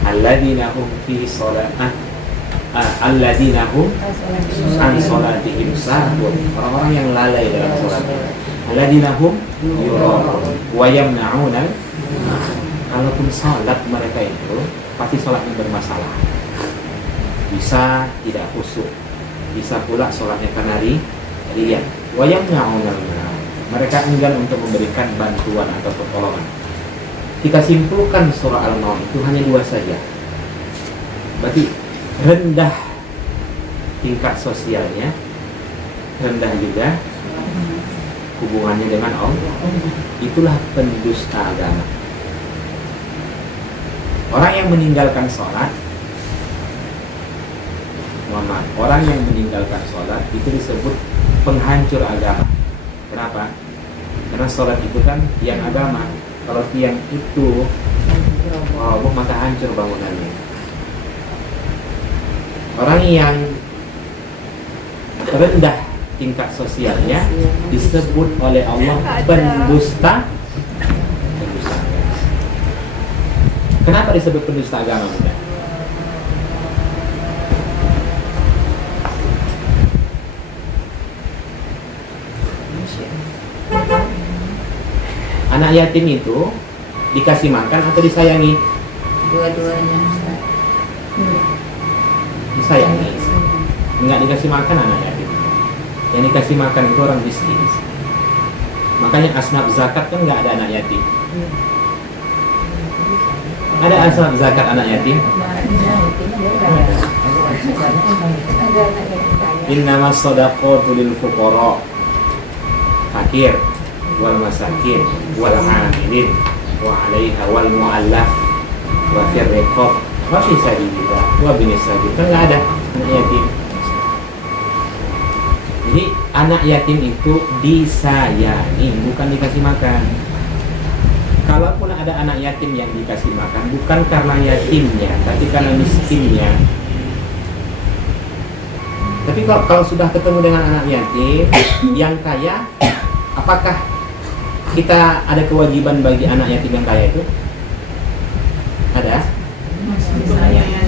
Alladzina hum fi salatah alladzina hum an salatihim sahun. Orang-orang yang lalai dalam salatnya. Alladzina hum yura'un wa yamna'una. Kalaupun salat mereka itu pasti salatnya bermasalah. Bisa tidak khusyuk, bisa pula salatnya karena riya. Wa yamna'una. Mereka enggan untuk memberikan bantuan atau pertolongan. Kita simpulkan surah Al-Maun itu hanya dua saja. Berarti rendah tingkat sosialnya, rendah juga hubungannya dengan Allah. Itulah pendusta agama. Orang yang meninggalkan sholat, orang yang meninggalkan sholat itu disebut penghancur agama. Kenapa? Karena sholat itu kan tiang agama. Kalau tiang itu maka hancur bangunannya. Orang yang rendah tingkat sosialnya disebut oleh Allah pendusta. Kenapa disebut pendusta agama? Anak yatim itu dikasih makan atau disayangi? Dua-duanya. Disayangi. Nggak dikasih makan anak yatim. Yang dikasih makan itu orang miskin. Makanya asnaf zakat kan nggak ada anak yatim. Ada asnaf zakat anak yatim? Innamas shadaqatu lil fuqara, fakir, wal masakin, wal amilin, wa 'alaiha wal mu'allaf, wa fir riqab, wa fi sabilillah, wa bin sabil. Kan nggak ada anak yatim. Jadi anak yatim itu disayangi, bukan dikasih makan. Kalaupun ada anak yatim yang dikasih makan, bukan karena yatimnya, tapi karena miskinnya. Tapi kalau sudah ketemu dengan anak yatim yang kaya, apakah kita ada kewajiban bagi anak yatim yang kaya itu? Ada?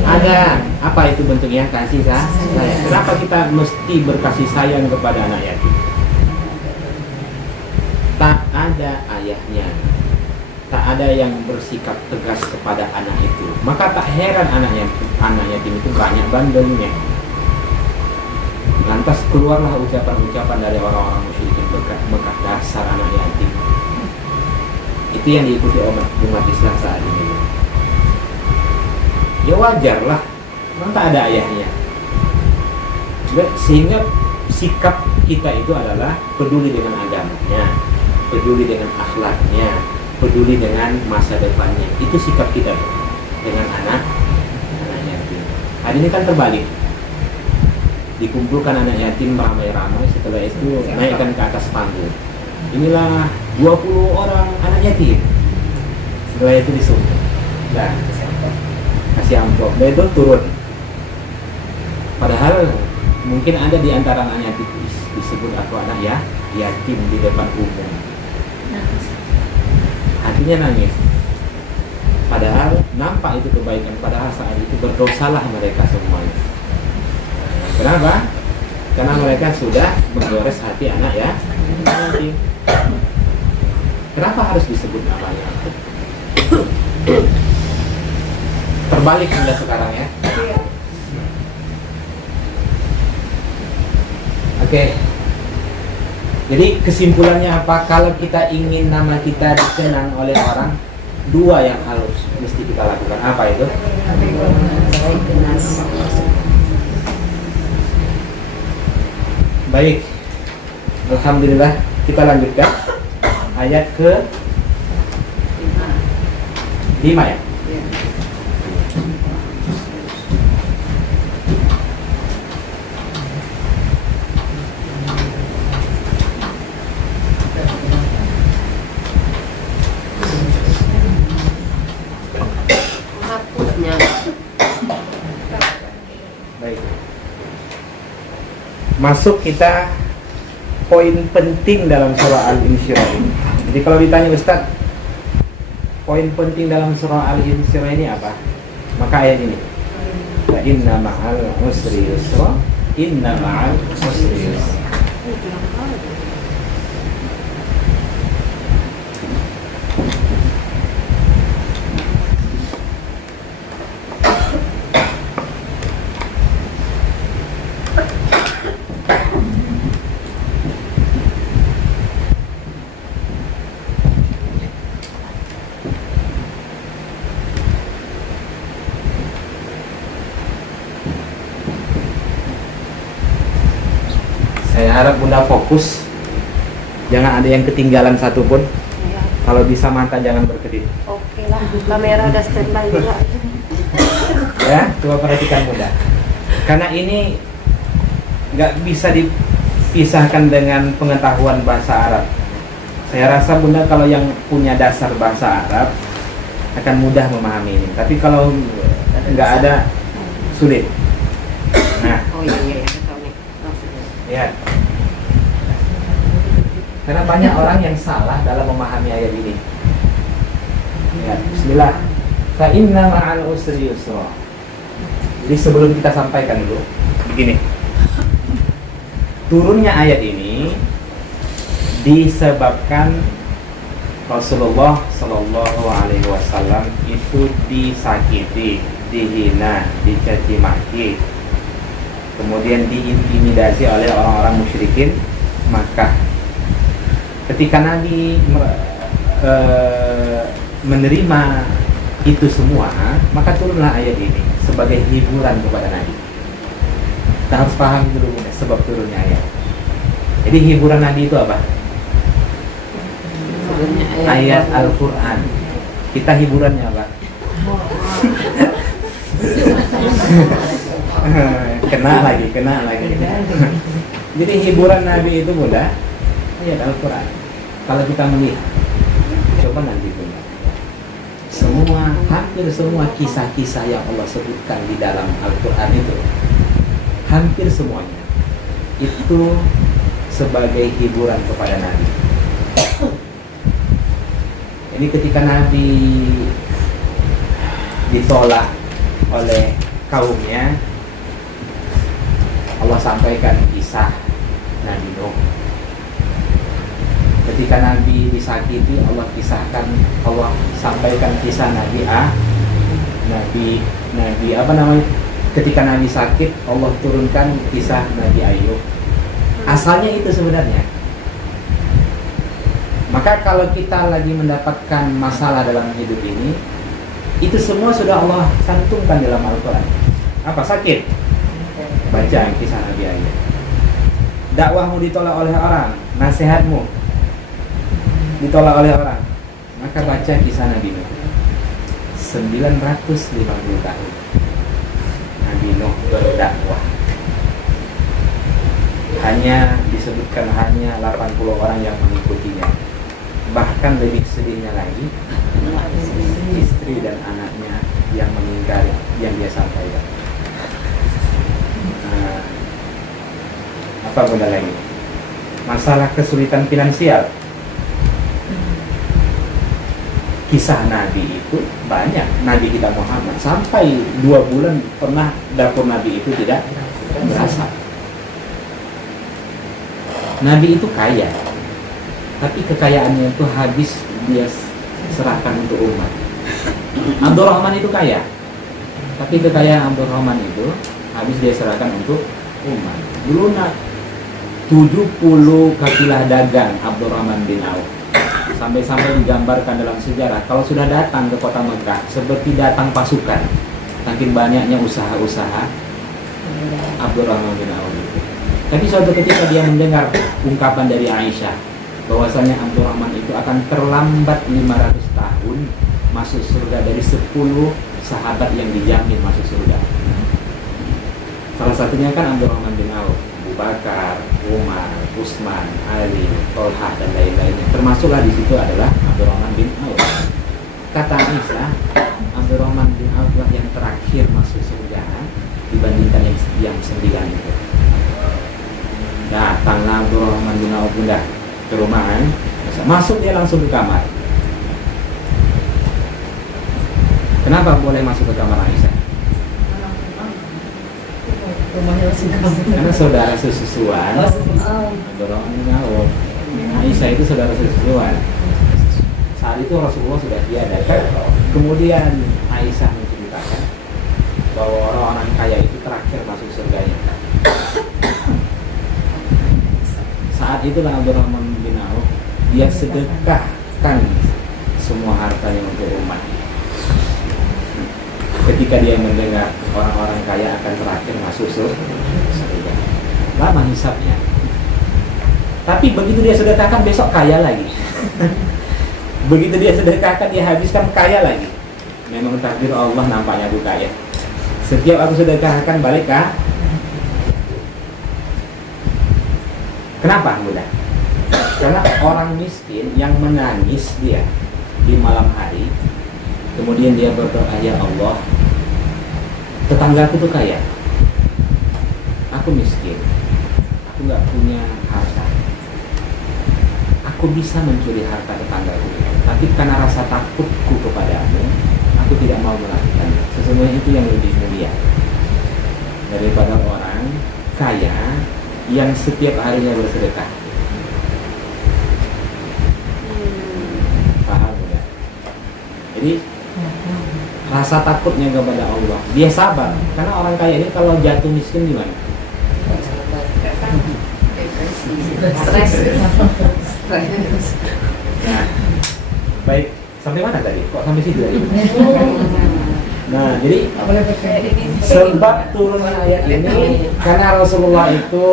Ada. Apa itu bentuknya? Kasih sayang. Kenapa kita mesti berkasih sayang kepada anak yatim? Tak ada ayahnya, tak ada yang bersikap tegas kepada anak itu. Maka tak heran anak yatim itu banyak bandelnya. Lantas keluarlah ucapan-ucapan dari orang-orang musyrikin bekas dasar anak yatim. Itu yang diikuti umat Islam saat ini. Ya wajarlah, memang tak ada ayahnya. Sehingga sikap kita itu adalah peduli dengan agamanya, peduli dengan akhlaknya, peduli dengan masa depannya. Itu sikap kita dengan anak yatim. Hari ini kan terbalik. Dikumpulkan anak yatim ramai-ramai, setelah itu naikkan ke atas panggung. Inilah 20 orang anak yatim. Setelah itu disuruh, nah, kasih amplop, dan itu turun. Padahal mungkin ada di antara anak yatim disebut aku anak yatim di depan umum. Hatinya nangis. Padahal nampak itu kebaikan, padahal saat itu berdosalah mereka semuanya. Kenapa? Karena mereka sudah menggores hati anak yatim. Kenapa harus disebut namanya? Terbalik Anda sekarang ya. Oke. Jadi kesimpulannya apa? Kalau kita ingin nama kita dikenang oleh orang, dua yang harus mesti kita lakukan. Apa itu? Baik, alhamdulillah, kita lanjutkan ayat ke 5 ya. Hapusnya. Baik. Masuk kita poin penting dalam surah Al-Insyirah ini. Jadi kalau ditanya Ustaz, poin penting dalam surah Al-Insyirah ini apa? Maka ayat ini. Fa inna ma'al usri yusra, inna ma'al usri yusra. Saya harap Bunda fokus, jangan ada yang ketinggalan satupun. Ya. Kalau bisa mata jangan berkedip. Oke lah, kamera udah standby juga. Ya, coba perhatikan Bunda. Karena ini nggak bisa dipisahkan dengan pengetahuan bahasa Arab. Saya rasa Bunda kalau yang punya dasar bahasa Arab akan mudah memahami ini. Tapi kalau nggak ada, sulit. Nah, Oh iya, tahu nih. ya. Karena banyak orang yang salah dalam memahami ayat ini. Ya, bismillah. Fa inna ma'al usri yusra. Jadi sebelum kita sampaikan dulu, begini. Turunnya ayat ini disebabkan Rasulullah Shallallahu Alaihi Wasallam itu disakiti, dihina, dicaci maki, kemudian diintimidasi oleh orang-orang musyrikin Makkah. Ketika Nabi menerima itu semua, maka turunlah ayat ini sebagai hiburan kepada Nabi. Kita harus paham dulu sebab turunnya ayat. Jadi hiburan Nabi itu apa? Ayat Al-Quran. Kita hiburannya apa? kena lagi. Jadi hiburan Nabi itu mudah ayat Al-Quran. Kalau kita melihat, coba nanti punya hampir semua kisah-kisah yang Allah sebutkan di dalam Al-Quran itu, hampir semuanya itu sebagai hiburan kepada Nabi. Jadi ketika Nabi ditolak oleh kaumnya, Allah sampaikan kisah Nabi Nuh. Ketika Nabi disakiti, Allah sampaikan kisah Nabi ketika Nabi sakit, Allah turunkan kisah Nabi Ayub. Asalnya itu sebenarnya. Maka kalau kita lagi mendapatkan masalah dalam hidup ini, itu semua sudah Allah cantumkan dalam Al-Quran. Apa? Sakit? Baca kisah Nabi Ayub. Dakwahmu ditolak oleh orang, nasihatmu ditolak oleh orang, maka baca kisah Nabi Nuh. 950 tahun Nabi Nuh berdakwah. Disebutkan hanya 80 orang yang mengikutinya. Bahkan lebih sedihnya lagi, istri dan anaknya yang mengingkari yang dia sampaikan. Apa benda lagi? Masalah kesulitan finansial. Kisah Nabi itu banyak. Nabi kita Muhammad sampai 2 bulan pernah dapur Nabi itu tidak berasap. Nabi itu kaya, tapi kekayaannya itu habis dia serahkan untuk umat. Abdurrahman itu kaya, tapi kekayaan Abdurrahman itu habis dia serahkan untuk umat. Dulu 70 kafilah dagang Abdurrahman bin Auf. Sampai-sampai digambarkan dalam sejarah, kalau sudah datang ke kota Mekah seperti datang pasukan, saking banyaknya usaha-usaha Abdurrahman bin Auf itu. Tapi suatu ketika dia mendengar ungkapan dari Aisyah bahwasanya Abdurrahman itu akan terlambat 500 tahun masuk surga dari 10 sahabat yang dijamin masuk surga. Salah satunya kan Abdurrahman bin Auf, Abu Bakar, Umar, Utsman, Ali, Tolha dan lain-lainnya. Termasuklah di situ adalah Abdurrahman bin Auf. Kata Aisyah, Abdurrahman bin Auf lah yang terakhir masuk surga dibandingkan yang 9 itu. Datanglah Abdurrahman bin Auf ke rumah, masuk dia langsung ke kamar. Kenapa boleh masuk ke kamar Aisyah? Karena saudara sesusuan Abdurrahman bin Auf. Aisyah itu saudara sesusuan. Saat itu Rasulullah sudah tiada. Kemudian Aisyah menceritakan bahwa orang-orang kaya itu terakhir masuk surganya. Saat itulah Abdurrahman bin Auf dia sedekahkan semua hartanya untuk umat. Ketika dia mendengar orang-orang kaya akan terakhir masuk surga, lama hisapnya. Tapi begitu dia sedekahkan besok kaya lagi. Begitu dia sedekahkan dia habiskan kaya lagi. Memang takdir Allah, nampaknya aku kaya. Setiap aku sedekahkan balik kah? Kenapa mudah? Karena orang miskin yang menangis dia di malam hari, kemudian dia berdoa, ya Allah, tetanggaku tuh kaya, aku miskin, aku nggak punya harta, aku bisa mencuri harta tetanggaku, tapi karena rasa takutku kepadamu, aku tidak mau melakukannya. Sesungguhnya itu yang lebih mulia daripada orang kaya yang setiap harinya bersedekah. Jadi rasa takutnya kepada Allah, dia sabar. Karena orang kaya ini kalau jatuh miskin gimana? Stres. Nah, baik, sampai mana tadi? Kok sampai situ tadi? Nah, jadi sebab turun ayat ini karena Rasulullah itu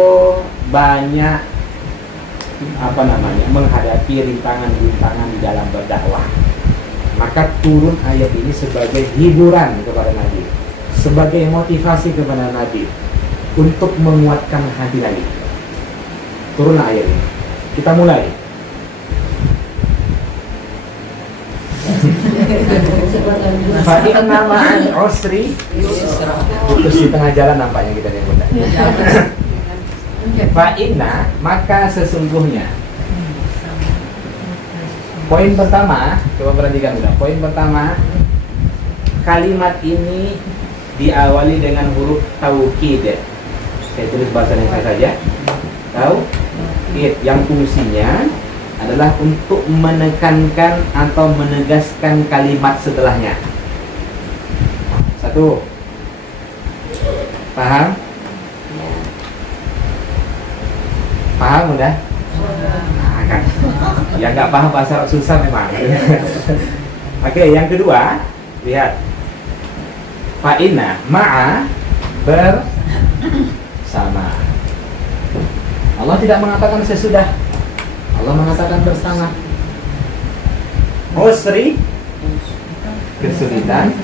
banyak menghadapi rintangan-rintangan di dalam berdakwah. Maka turun ayat ini sebagai hiburan kepada Nabi, sebagai motivasi kepada Nabi untuk menguatkan hati Nabi. Turun ayat ini. Kita mulai. Fa'inna ma'al usri putus di tengah jalan nampaknya kita nih bunda. Fa'inna maka sesungguhnya. Poin pertama, coba perhatikan bunda. Poin pertama, kalimat ini diawali dengan huruf taukid. Saya tulis bahasa Indonesia saja. Taukid yang fungsinya adalah untuk menekankan atau menegaskan kalimat setelahnya. Satu, paham? Paham udah? Nah, kan. Ya nggak paham bahasa Arab susah memang. Oke, yang kedua, lihat. Fa'inna ma'a bersama. Allah tidak mengatakan sesudah. Allah mengatakan bersama. Usri kesulitan,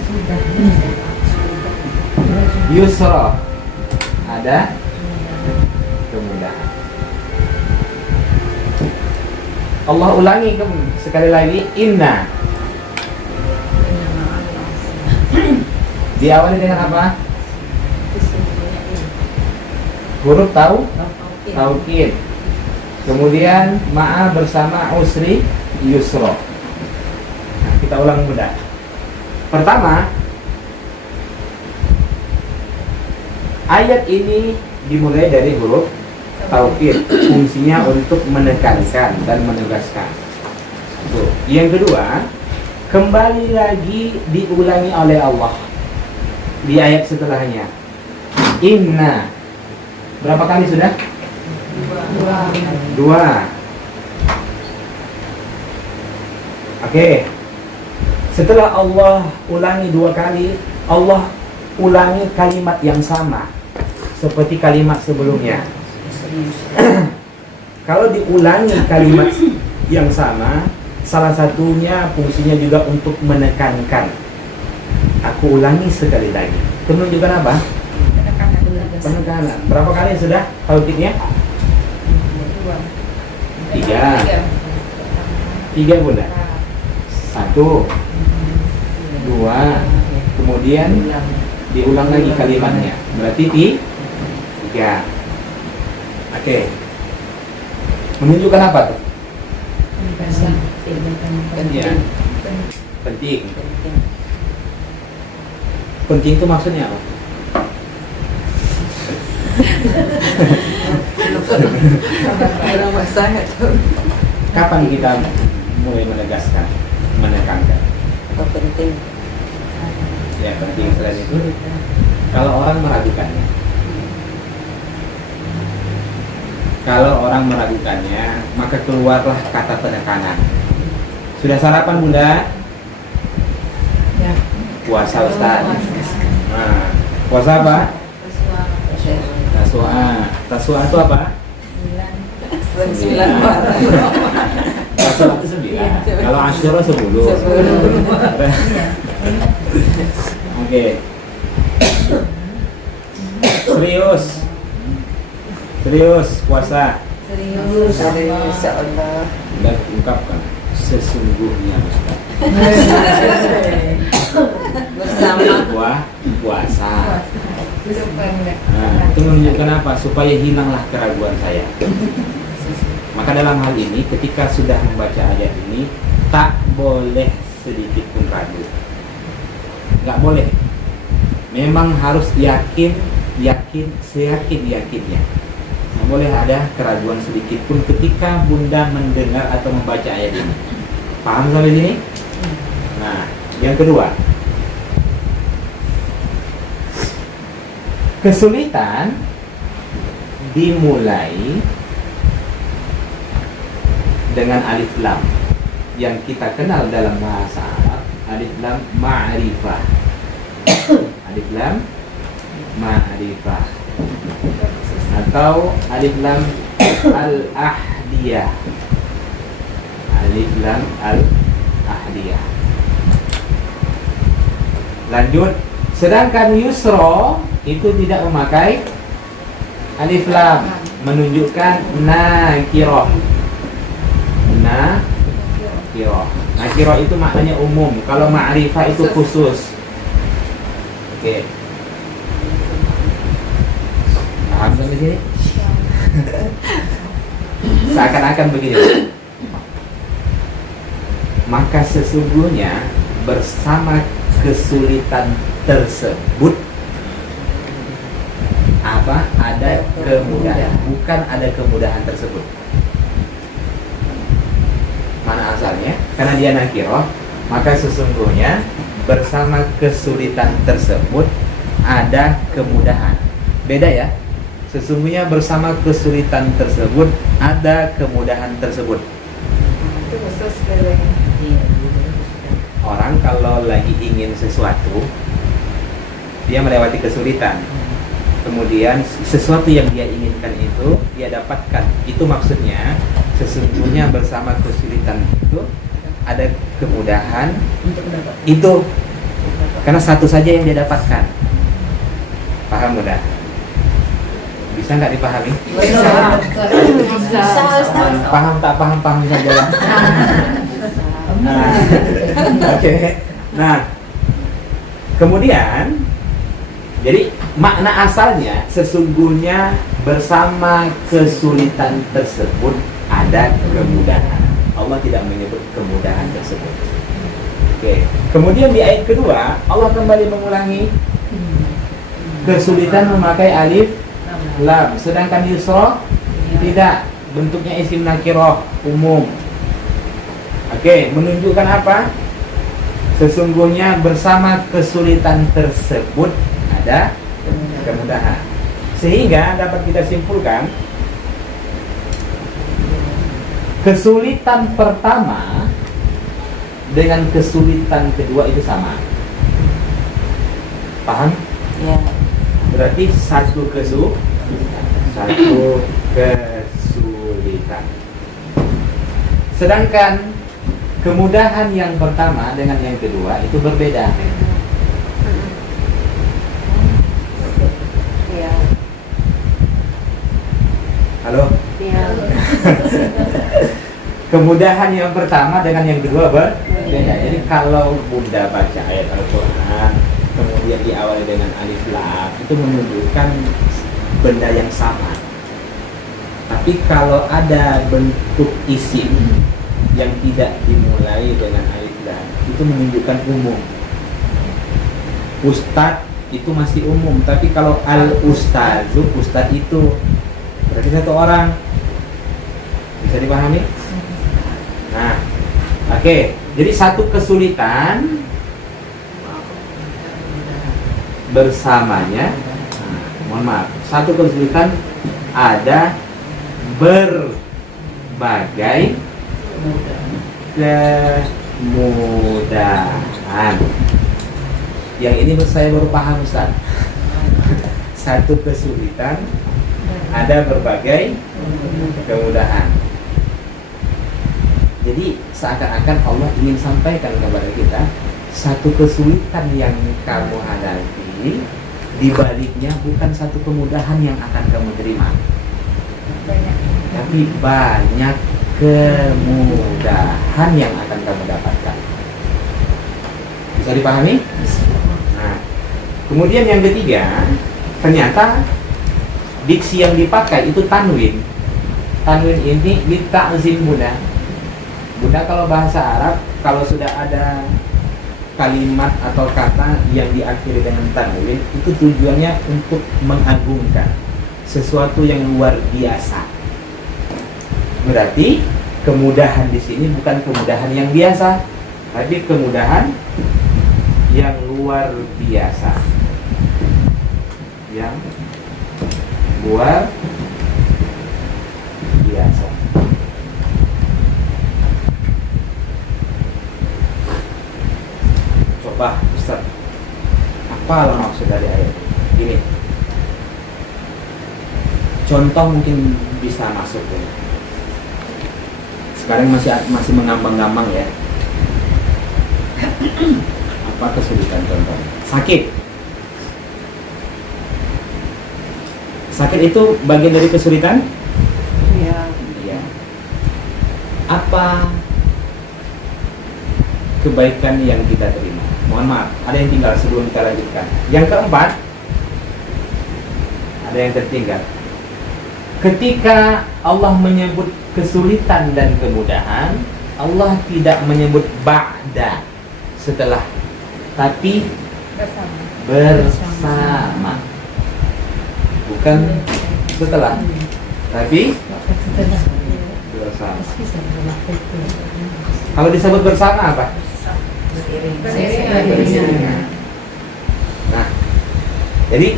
yusra ada kemudahan. Allah ulangi sekali lagi, inna diawali dengan apa? Huruf taukid. Kemudian ma'a bersama usri yusra. Nah, kita ulang mudah. Pertama, ayat ini dimulai dari huruf taukid, fungsinya untuk menekankan dan menegaskan. Yang kedua, kembali lagi diulangi oleh Allah di ayat setelahnya. Inna. Berapa kali sudah? Dua. Oke. Setelah Allah ulangi dua kali, Allah ulangi kalimat yang sama seperti kalimat sebelumnya. Kalau diulangi kalimat yang sama, salah satunya fungsinya juga untuk menekankan. Aku ulangi sekali lagi. Itu menunjukkan apa? Penekanan. Berapa kali sudah taukidnya? Tiga bunda. Satu, dua, kemudian diulang lagi kalimatnya. Berarti tiga. Oke. Menunjukkan apa tuh? Ya. Penting. Penting itu maksudnya apa? Kapan kita mulai menegaskan, menekankan? Apa penting? Ya penting. Selain itu, kalau orang meragukannya, maka keluarlah kata penekanan. Sudah sarapan bunda? Ya. Puasa Ustaz. Nah, puasa apa? Taswa itu apa? 9 Taswa itu 9. Kalau Asyura 10. Oke. Serius puasa. Serius, insyaallah. Dan ungkapkan sesungguhnya Ustaz. Bersama puasa. Nah, itu menunjukkan apa? Supaya hilanglah keraguan saya. Maka dalam hal ini, ketika sudah membaca ayat ini, tak boleh sedikit pun ragu. Nggak boleh. Memang harus yakin, seyakin-yakinnya. Nggak boleh ada keraguan sedikit pun ketika bunda mendengar atau membaca ayat ini. Paham sampai sini? Nah, Yang kedua, kesulitan dimulai dengan alif lam yang kita kenal dalam bahasa Arab, alif lam ma'rifah. Alif lam ma'rifah atau alif lam al-ahdiyah. Alif lam al-ahdiyah. Lanjut, sedangkan yusra itu tidak memakai alif lam, menunjukkan nakirah. Nakirah. Nakirah itu maknanya umum. Kalau ma'rifah itu khusus. Oke. Paham sampai sini? Seakan-akan begini. Maka sesungguhnya bersama kesulitan tersebut ada kemudahan, bukan ada kemudahan tersebut. Mana asalnya? Karena dia nakirah, maka sesungguhnya bersama kesulitan tersebut ada kemudahan. Beda ya? Sesungguhnya bersama kesulitan tersebut ada kemudahan tersebut. Itu khusus bedanya. Orang kalau lagi ingin sesuatu, dia melewati kesulitan. Kemudian sesuatu yang dia inginkan itu dia dapatkan. Itu maksudnya sesungguhnya bersama kesulitan itu ada kemudahan. Itu karena satu saja yang dia dapatkan. Paham mudah? Bisa nggak dipahami? Bisa. Paham tak paham saja lah. Oke. Nah, kemudian jadi makna asalnya sesungguhnya bersama kesulitan tersebut ada kemudahan. Allah tidak menyebut kemudahan tersebut. Oke. Kemudian di ayat kedua Allah kembali mengulangi kesulitan memakai alif lam, sedangkan yusra tidak, bentuknya isim nakirah umum. Oke, menunjukkan apa? Sesungguhnya bersama kesulitan tersebut ada kemudahan. Sehingga dapat kita simpulkan kesulitan pertama dengan kesulitan kedua itu sama. Paham? Ya. Berarti satu kesulitan. Sedangkan kemudahan yang pertama dengan yang kedua itu berbeda. Ya. Halo? Ya. Kemudahan yang pertama dengan yang kedua berbeda. Jadi kalau Bunda baca ayat Al-Quran kemudian diawali dengan alif lam, itu menunjukkan benda yang sama. Tapi kalau ada bentuk isim yang tidak dimulai dengan alif lam, itu menunjukkan umum. Ustadz itu masih umum, tapi kalau al-ustazu, ustadz itu berarti satu orang. Bisa dipahami? Nah, oke. Jadi satu kesulitan bersamanya, mohon maaf, satu kesulitan ada berbagai kemudahan. Yang ini saya baru paham, Ustaz. Satu kesulitan ada berbagai kemudahan. Jadi seakan-akan Allah ingin sampaikan kepada kita, satu kesulitan yang kamu hadapi, di baliknya bukan satu kemudahan yang akan kamu terima, tapi banyak kemudahan yang akan kamu dapatkan. Bisa dipahami? Nah, kemudian yang ketiga, ternyata diksi yang dipakai itu tanwin. Tanwin ini litakzim Bunda. Bunda kalau bahasa Arab, kalau sudah ada kalimat atau kata yang diakhiri dengan tanwin, itu tujuannya untuk mengagungkan sesuatu yang luar biasa. Berarti kemudahan di sini bukan kemudahan yang biasa, tapi kemudahan luar biasa. Yang luar biasa. Coba Ustaz, apa maksud dari ayat ini? Contoh mungkin bisa masuk ya. Sekarang masih mengambang-ngambang ya. Apa kesulitan contoh? Sakit. Sakit itu bagian dari kesulitan? Iya. Iya. Apa kebaikan yang kita terima? Mohon maaf, ada yang tinggal sebelum kita lanjutkan. Yang keempat, ada yang tertinggal. Ketika Allah menyebut kesulitan dan kemudahan, Allah tidak menyebut ba'da, setelah, tapi bersama. Bukan setelah, tapi bersama. Kalau disebut bersama apa? Nah, jadi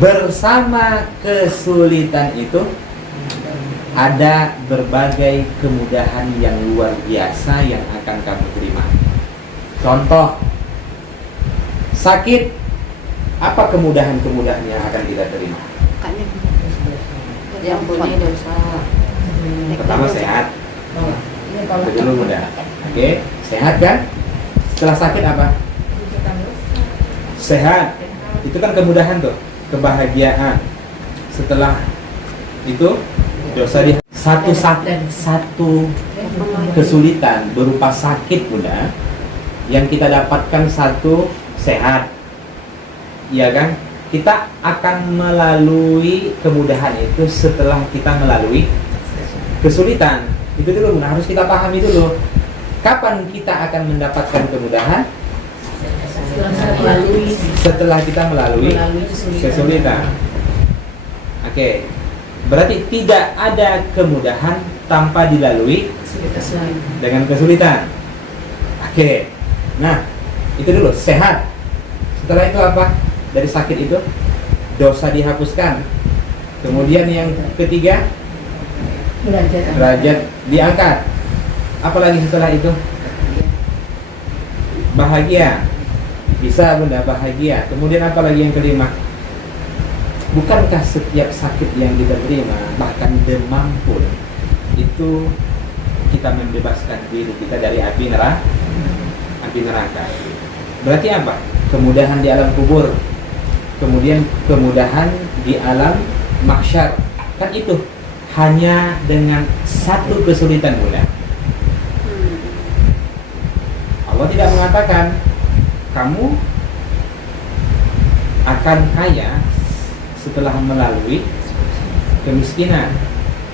bersama kesulitan itu ada berbagai kemudahan yang luar biasa yang akan kamu terima. Contoh, sakit, apa kemudahan-kemudahan yang akan kita terima? Yang punya dosa. Pertama sehat, itu dulu mudah. Oke, sehat kan? Setelah sakit apa? Sehat, itu kan kemudahan tuh, kebahagiaan. Setelah itu dosa di satu kesulitan berupa sakit bunda, yang kita dapatkan satu sehat, iya kan? Kita akan melalui kemudahan itu setelah kita melalui kesulitan. Itu dulu bunda, harus kita pahami dulu. Kapan kita akan mendapatkan kemudahan? Setelah kita melalui kesulitan. Oke. Berarti tidak ada kemudahan tanpa dilalui dengan kesulitan. Oke. Nah, itu dulu sehat. Setelah itu apa? Dari sakit itu dosa dihapuskan. Kemudian yang ketiga, derajat diangkat. Apalagi setelah itu? Bahagia. Bisa bunda, bahagia. Kemudian apa lagi yang kelima? Bukankah setiap sakit yang kita terima, bahkan demam pun, itu kita membebaskan diri kita dari api neraka. Berarti apa? Kemudahan di alam kubur, kemudian kemudahan di alam mahsyar. Kan itu hanya dengan satu kesulitan bunda. Allah tidak mengatakan kamu akan kaya setelah melalui kemiskinan.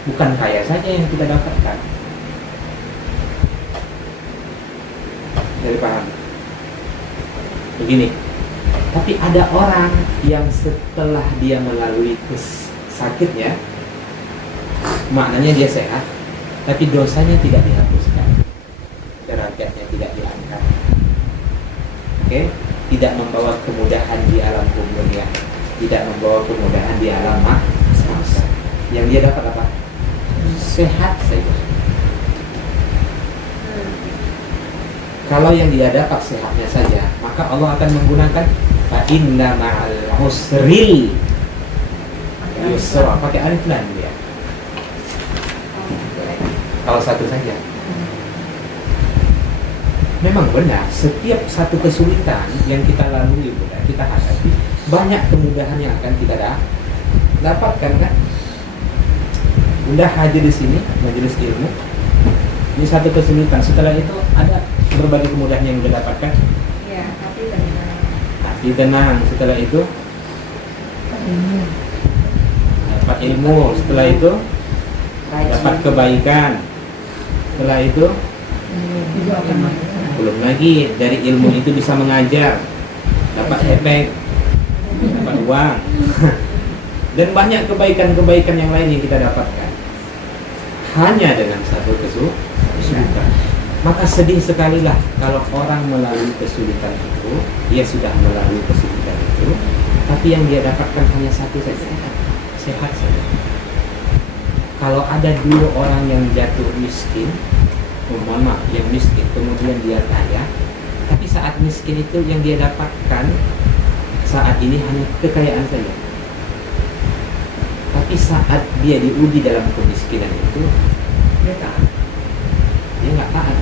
Bukan kaya saja yang kita dapatkan. Jadi paham? Begini, tapi ada orang yang setelah dia melalui sakitnya, maknanya dia sehat, tapi dosanya tidak dihapuskan, derajatnya tidak diangkat. Oke? Tidak membawa kemudahan di alam kuburnya, tidak membawa kemudahan di alam mahsyar. Yang dia dapat apa? Sehat saja. Kalau yang dia dapat sehatnya saja, maka Allah akan menggunakan fa inna ma'al usri yusra. Pakai alif lam dia. Kalau satu saja. Memang benar, setiap satu kesulitan yang kita lalui, kita hadapi, banyak kemudahan yang akan kita dapatkan kan? Bunda hadir di sini, majelis ilmu. Ini satu kesulitan. Setelah itu ada berbagai kemudahan yang Bunda dapatkan. Ya, hati tenang. Hati tenang. Setelah itu dapat ilmu. Setelah itu dapat kebaikan. Setelah itu belum lagi dari ilmu itu bisa mengajar, dapat efek, dapat uang, dan banyak kebaikan-kebaikan yang lain yang kita dapatkan hanya dengan satu kesulitan. Maka sedih sekali lah kalau orang melalui kesulitan itu, dia sudah melalui kesulitan itu, tapi yang dia dapatkan hanya satu saja, sehat saja. Kalau ada dua orang yang jatuh miskin, mohon maaf, yang miskin kemudian dia kaya, tapi saat miskin itu yang dia dapatkan saat ini hanya kekayaan saja. Tapi saat dia diuji dalam kemiskinan itu, dia taat. Dia nggak taat.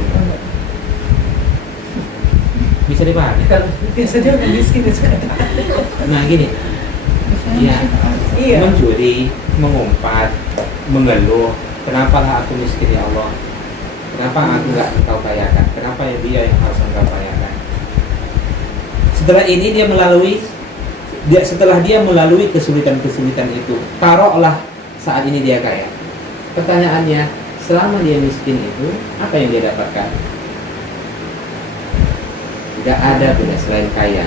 Bisa dipahami? Kalau biasanya orang miskin itu suka taat. Nah gini, ya, Iya. mencuri, mengumpat, mengeluh, kenapalah aku miskin ya Allah? Kenapa aku nggak engkau kayakan? Kenapa ya dia yang harus engkau kayakan? Setelah ini setelah dia melalui kesulitan-kesulitan itu, taruhlah saat ini dia kaya. Pertanyaannya, selama dia miskin itu, apa yang dia dapatkan? Tidak ada benda selain kaya.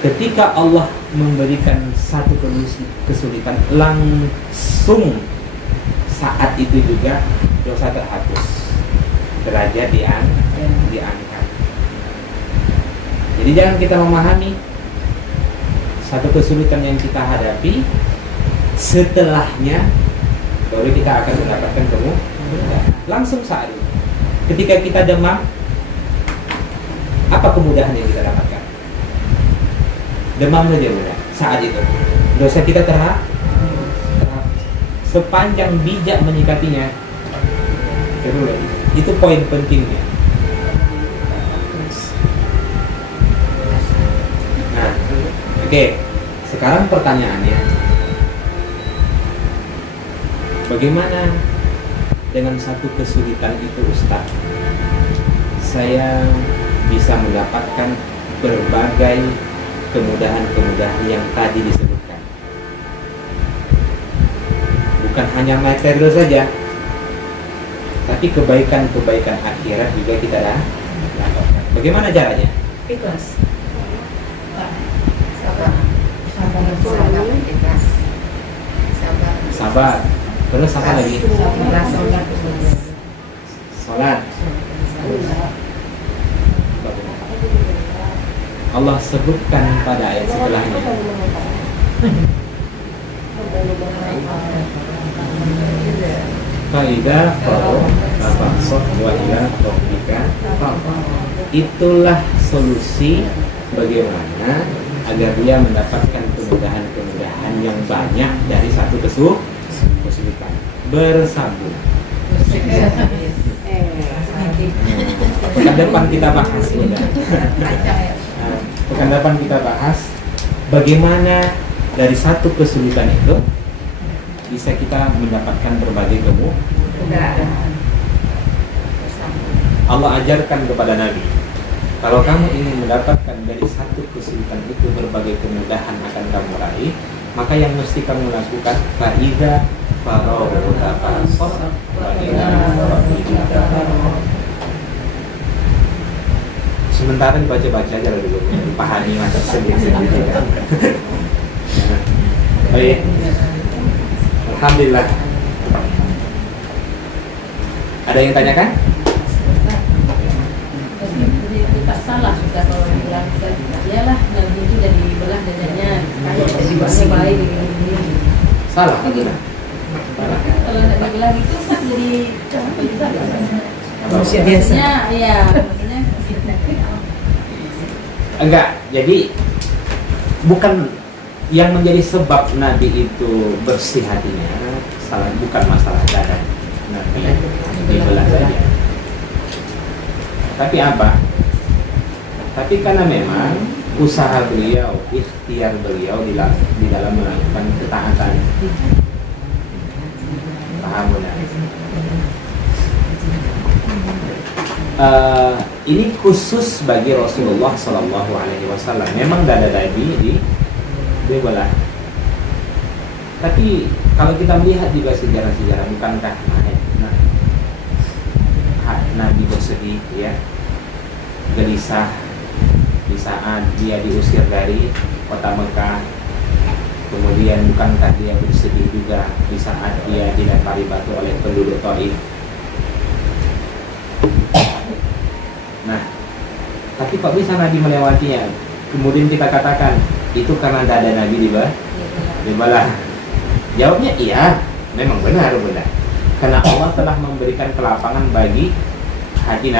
Ketika Allah memberikan satu kesulitan, langsung saat itu juga dosa terhapus, derajat diangkat. Jadi jangan kita memahami satu kesulitan yang kita hadapi, setelahnya baru kita akan mendapatkan kemudahan. Langsung saat itu, ketika kita demam, apa kemudahan yang kita dapatkan? Demam saja mudah. Saat itu dosa kita terhapus. Sepanjang bijak menyikapinya, itu poin pentingnya. Nah, oke. Sekarang pertanyaannya, bagaimana dengan satu kesulitan itu, Ustaz? Saya bisa mendapatkan berbagai kemudahan-kemudahan yang tadi disebutkan. Bukan hanya material saja, tapi kebaikan-kebaikan akhirat juga kita dapatkan. Bagaimana caranya? Ikhlas. Sabar. Terus apa lagi? Salat. Allah sebutkan pada ayat setelahnya. Faida fansot wa ila rabbika. Itulah solusi bagaimana agar dia mendapatkan kemudahan-kemudahan yang banyak dari satu kesulitan. Bersambung. Pekan depan kita bahas Pekan depan kita bahas bagaimana dari satu kesulitan itu bisa kita mendapatkan berbagai kemudahan. Allah ajarkan kepada Nabi, kalau kamu ingin mendapatkan dari satu kesulitan itu berbagai kemudahan akan kamu raih, maka yang mesti kamu lakukan fa'idha faragta fansab wa ila rabbika farghab. Sementara dibaca-baca aja dulu, dipahami masuk sendiri-sendiri kan. Baik. Alhamdulillah. Ada yang tanyakan? Jadi kita salah juga kalau bilang iyalah Nabi itu jadi belah dadanya kayak jadi bahasa baik begini. Salah gimana? Kalau Nabi bilang itu kan jadi kita Manusia biasa. Iya, maksudnya Enggak, jadi bukan yang menjadi sebab Nabi itu bersih hatinya, salah, bukan masalah dada Nabi dibelah saja. Tapi apa? Tapi karena memang usaha beliau, ikhtiar beliau di dalam melakukan ketaatan. Paham benar? Ini khusus bagi Rasulullah Sallallahu Alaihi Wasallam. Memang dada Nabi dibelah. Tapi kalau kita melihat juga sejarah-sejarah, bukankah Nabi bersedih, ya, gelisah di saat dia diusir dari kota Mekah. Kemudian bukankah dia bersedih juga di saat dia dilempari batu oleh penduduk Taif? Nah, tapi kok bisa Nabi melewatinya? Kemudian kita katakan itu karena tidak ada Nabi di belah. Jawabnya iya, memang benar. Karena Allah telah memberikan kelapangan bagi hati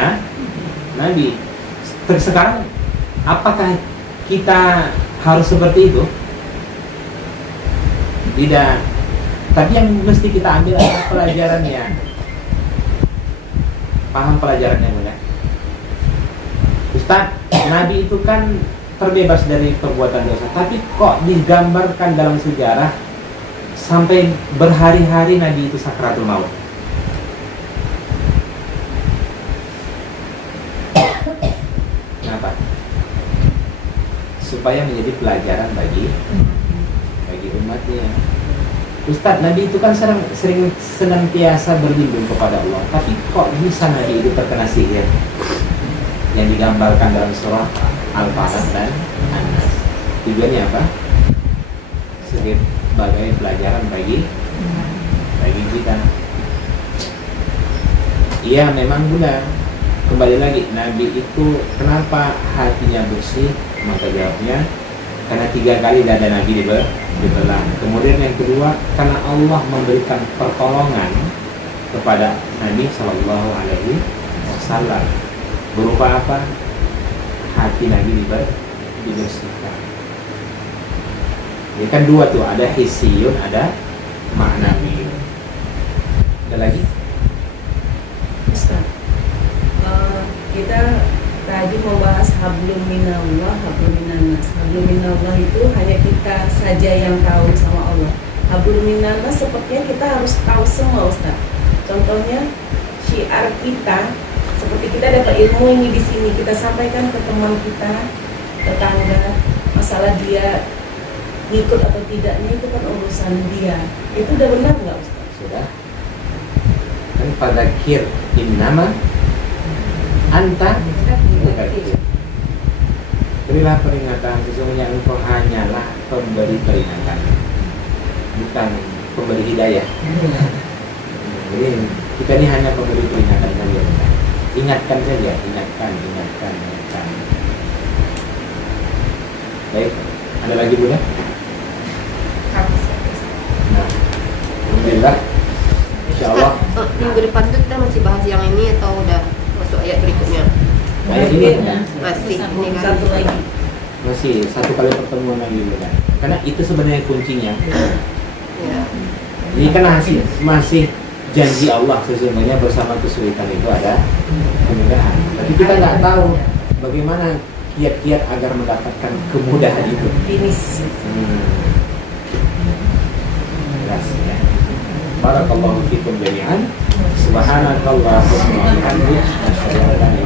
Nabi. Sekarang apakah kita harus seperti itu? Tidak. Tapi yang mesti kita ambil adalah pelajarannya. Paham pelajarannya benar? Ustaz, Nabi itu kan terbebas dari perbuatan dosa, tapi kok digambarkan dalam sejarah sampai berhari-hari Nabi itu sakratul maut? Kenapa? Supaya menjadi pelajaran bagi umatnya. Ustaz, Nabi itu kan sering senantiasa berlindung kepada Allah, tapi kok bisa Nabi itu terkena sihir yang digambarkan dalam surah Al-Falaq dan An-Nas? Tujuannya apa? Sebagai pelajaran bagi kita. Iya, memang benar. Kembali lagi, Nabi itu kenapa hatinya bersih? Maka jawabnya karena 3 kali dada Nabi dibelah. Kemudian yang kedua, karena Allah memberikan pertolongan kepada Nabi Shallallahu Alaihi Wasallam. Berupa apa? Hati Nabi dibersihkan. Ini kan 2 tuh, ada hisiyun, ada ma'nawi. Ada lagi? Ustaz, kita tadi mau bahas hablum minallah, hablum minannas. Hablum minallah itu hanya kita saja yang tahu sama Allah. Hablum minannas sepertinya kita harus tahu semua, Ustaz. Contohnya syiar kita, seperti kita dapat ilmu ini di sini, kita sampaikan ke teman kita, tetangga, masalah dia ngikut atau tidaknya itu kan urusan dia. Itu udah benar nggak, Ustaz? Sudah. Kan fadzakir innama anta mudzakir. Berilah peringatan, sesungguhnya engkau hanyalah pemberi peringatan, bukan pemberi hidayah. Jadi kita ini hanya pemberi peringatan saja. Ingatkan saja, ingatkan. Baik, ada lagi Bunda? Nah, alhamdulillah. Insyaallah. Minggu depan tuh kita masih bahas yang ini atau udah masuk ayat berikutnya? Ayat ini Masih ini kan. Satu lagi. masih 1 kali pertemuan lagi Bunda. Karena itu sebenarnya kuncinya. Ya. Ini kan masih janji Allah, sesungguhnya bersama kesulitan itu ada kemudahan. Tapi kita nggak tahu bagaimana kiat-kiat agar mendapatkan kemudahan itu. Finish. Jelas ya. Barakallahu fikum jami'an. Subhanakallahumma wa bihamdika, asyhadu an la ilaha